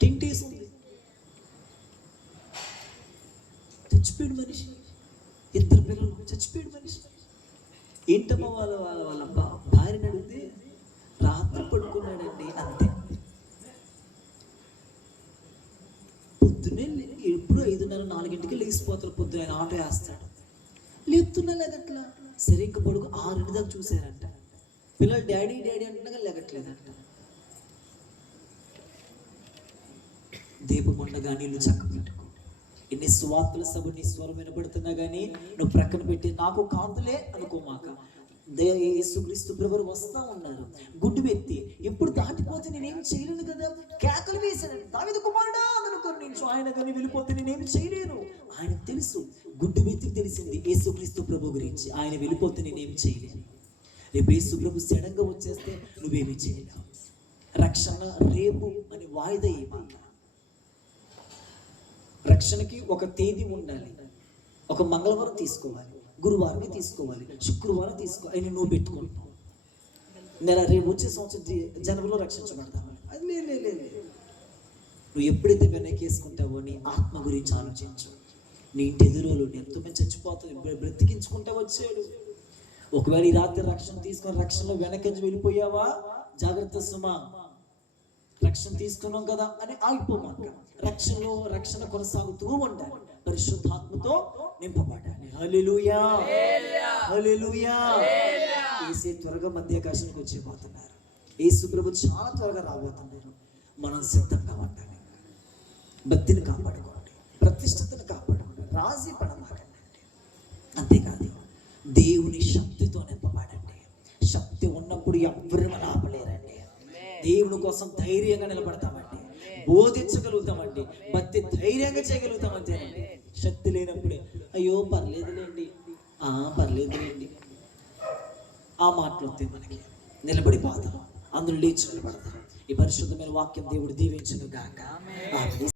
టింటీస్ ఉంది. చచ్చిపోయాడు మనిషి, 2 పిల్లలు, చచ్చిపోయాడు మనిషి. ఏంటమ్మా వాళ్ళ భార్యని అడిగితే రాత్రి పడుకున్నాడండి అంతే. పొద్దున్నే ఎప్పుడు 5:30-4 లేచిపోతారు. పొద్దున ఆయన ఆటో వేస్తాడు. లేపుతున్నా లేదట్లా. సరే ఇంకా పడుకు 6 దాకా చూసారంట. పిల్లలు డాడీ అంటున్నా కానీ లేగట్లేదంట. దీపం ఉండగా నీళ్ళు చక్కబెట్టుకో. ఎన్ని స్వార్థల సభ నీ స్వరం వినబడుతున్నా కానీ నువ్వు ప్రక్కన పెట్టి నాకు కాదులే అనుకోమాక. యేసుక్రీస్తు ప్రభువు వస్తా ఉన్నారు. గుడ్డు వ్యక్తి ఎప్పుడు దాటిపోతే నేనేం చేయలేను కదా, కేకలు వేశాడు, దావీదు కుమారుడా అనుకోని నేను ఆయన కానీ వెళ్ళిపోతే నేనేం చేయలేను. ఆయనకు తెలుసు, గుడ్డు వ్యక్తికి తెలిసింది యేసుక్రీస్తు ప్రభు గురించి, ఆయన వెళ్ళిపోతే నేనేం చేయలేను. రేపు యేసు ప్రభు సడన్గా వచ్చేస్తే నువ్వేమీ చేయలేవు. రక్షణ రేపు అని వాయిదా ఏమాట. రక్షణకి ఒక తేదీ ఉండాలి. ఒక మంగళవారం తీసుకోవాలి, గురువారమే తీసుకోవాలి, శుక్రవారం తీసుకోవాలి. అని నువ్వు పెట్టుకుంటావు. రేపు వచ్చే సంవత్సరం జనవరిలో రక్షించబడతావు. అది లేదు. నువ్వు ఎప్పుడైతే వెనకేసుకుంటావో నీ ఆత్మ గురించి ఆలోచించు. నీ ఇంటి ఎదురులో ఎంతోమంది చచ్చిపోతుంది, బ్రతికించుకుంటా వచ్చాడు. ఒకవేళ ఈ రాత్రి రక్షణ తీసుకొని రక్షణలో వెనకంచి వెళ్ళిపోయావా, జాగ్రత్త సుమా. రక్షణ తీసుకున్నాం కదా అని ఆగిపోమాక. రక్షణ కొనసాగుతూ ఉండాలి. పరిశుద్ధాత్మతో నింపబడాలి. హల్లెలూయా, హల్లెలూయా. యేసు త్వరగా మధ్యాకాశానికి వచ్చేపోతున్నారు. యేసు ప్రభు చాలా త్వరగా రాబోతున్నారు. మనం సిద్ధంగా ఉండాలి. భక్తిని కాపాడుకోండి, ప్రతిష్టతను కాపాడుకోండి, రాజీ పడమాకండి. అంతేకాదు దేవుని శక్తితో నింపబడండి. శక్తి ఉన్నప్పుడు ఎవ్వరు మన ఆపలేరండి. దేవుని కోసం ధైర్యంగా నిలబడతామండి, బోధించగలుగుతామండి, భక్తి ధైర్యంగా చేయగలుగుతాం. అంతేనండి. శక్తి లేనప్పుడే అయ్యో పర్లేదులేండి, పర్లేదులేండి ఆ మాటలు వస్తే మనకి నిలబడిపోతాం, అందులో లేచి నిలబడతాం. ఈ పరిశుద్ధమైన వాక్యం దేవుడు దీవించును గాక.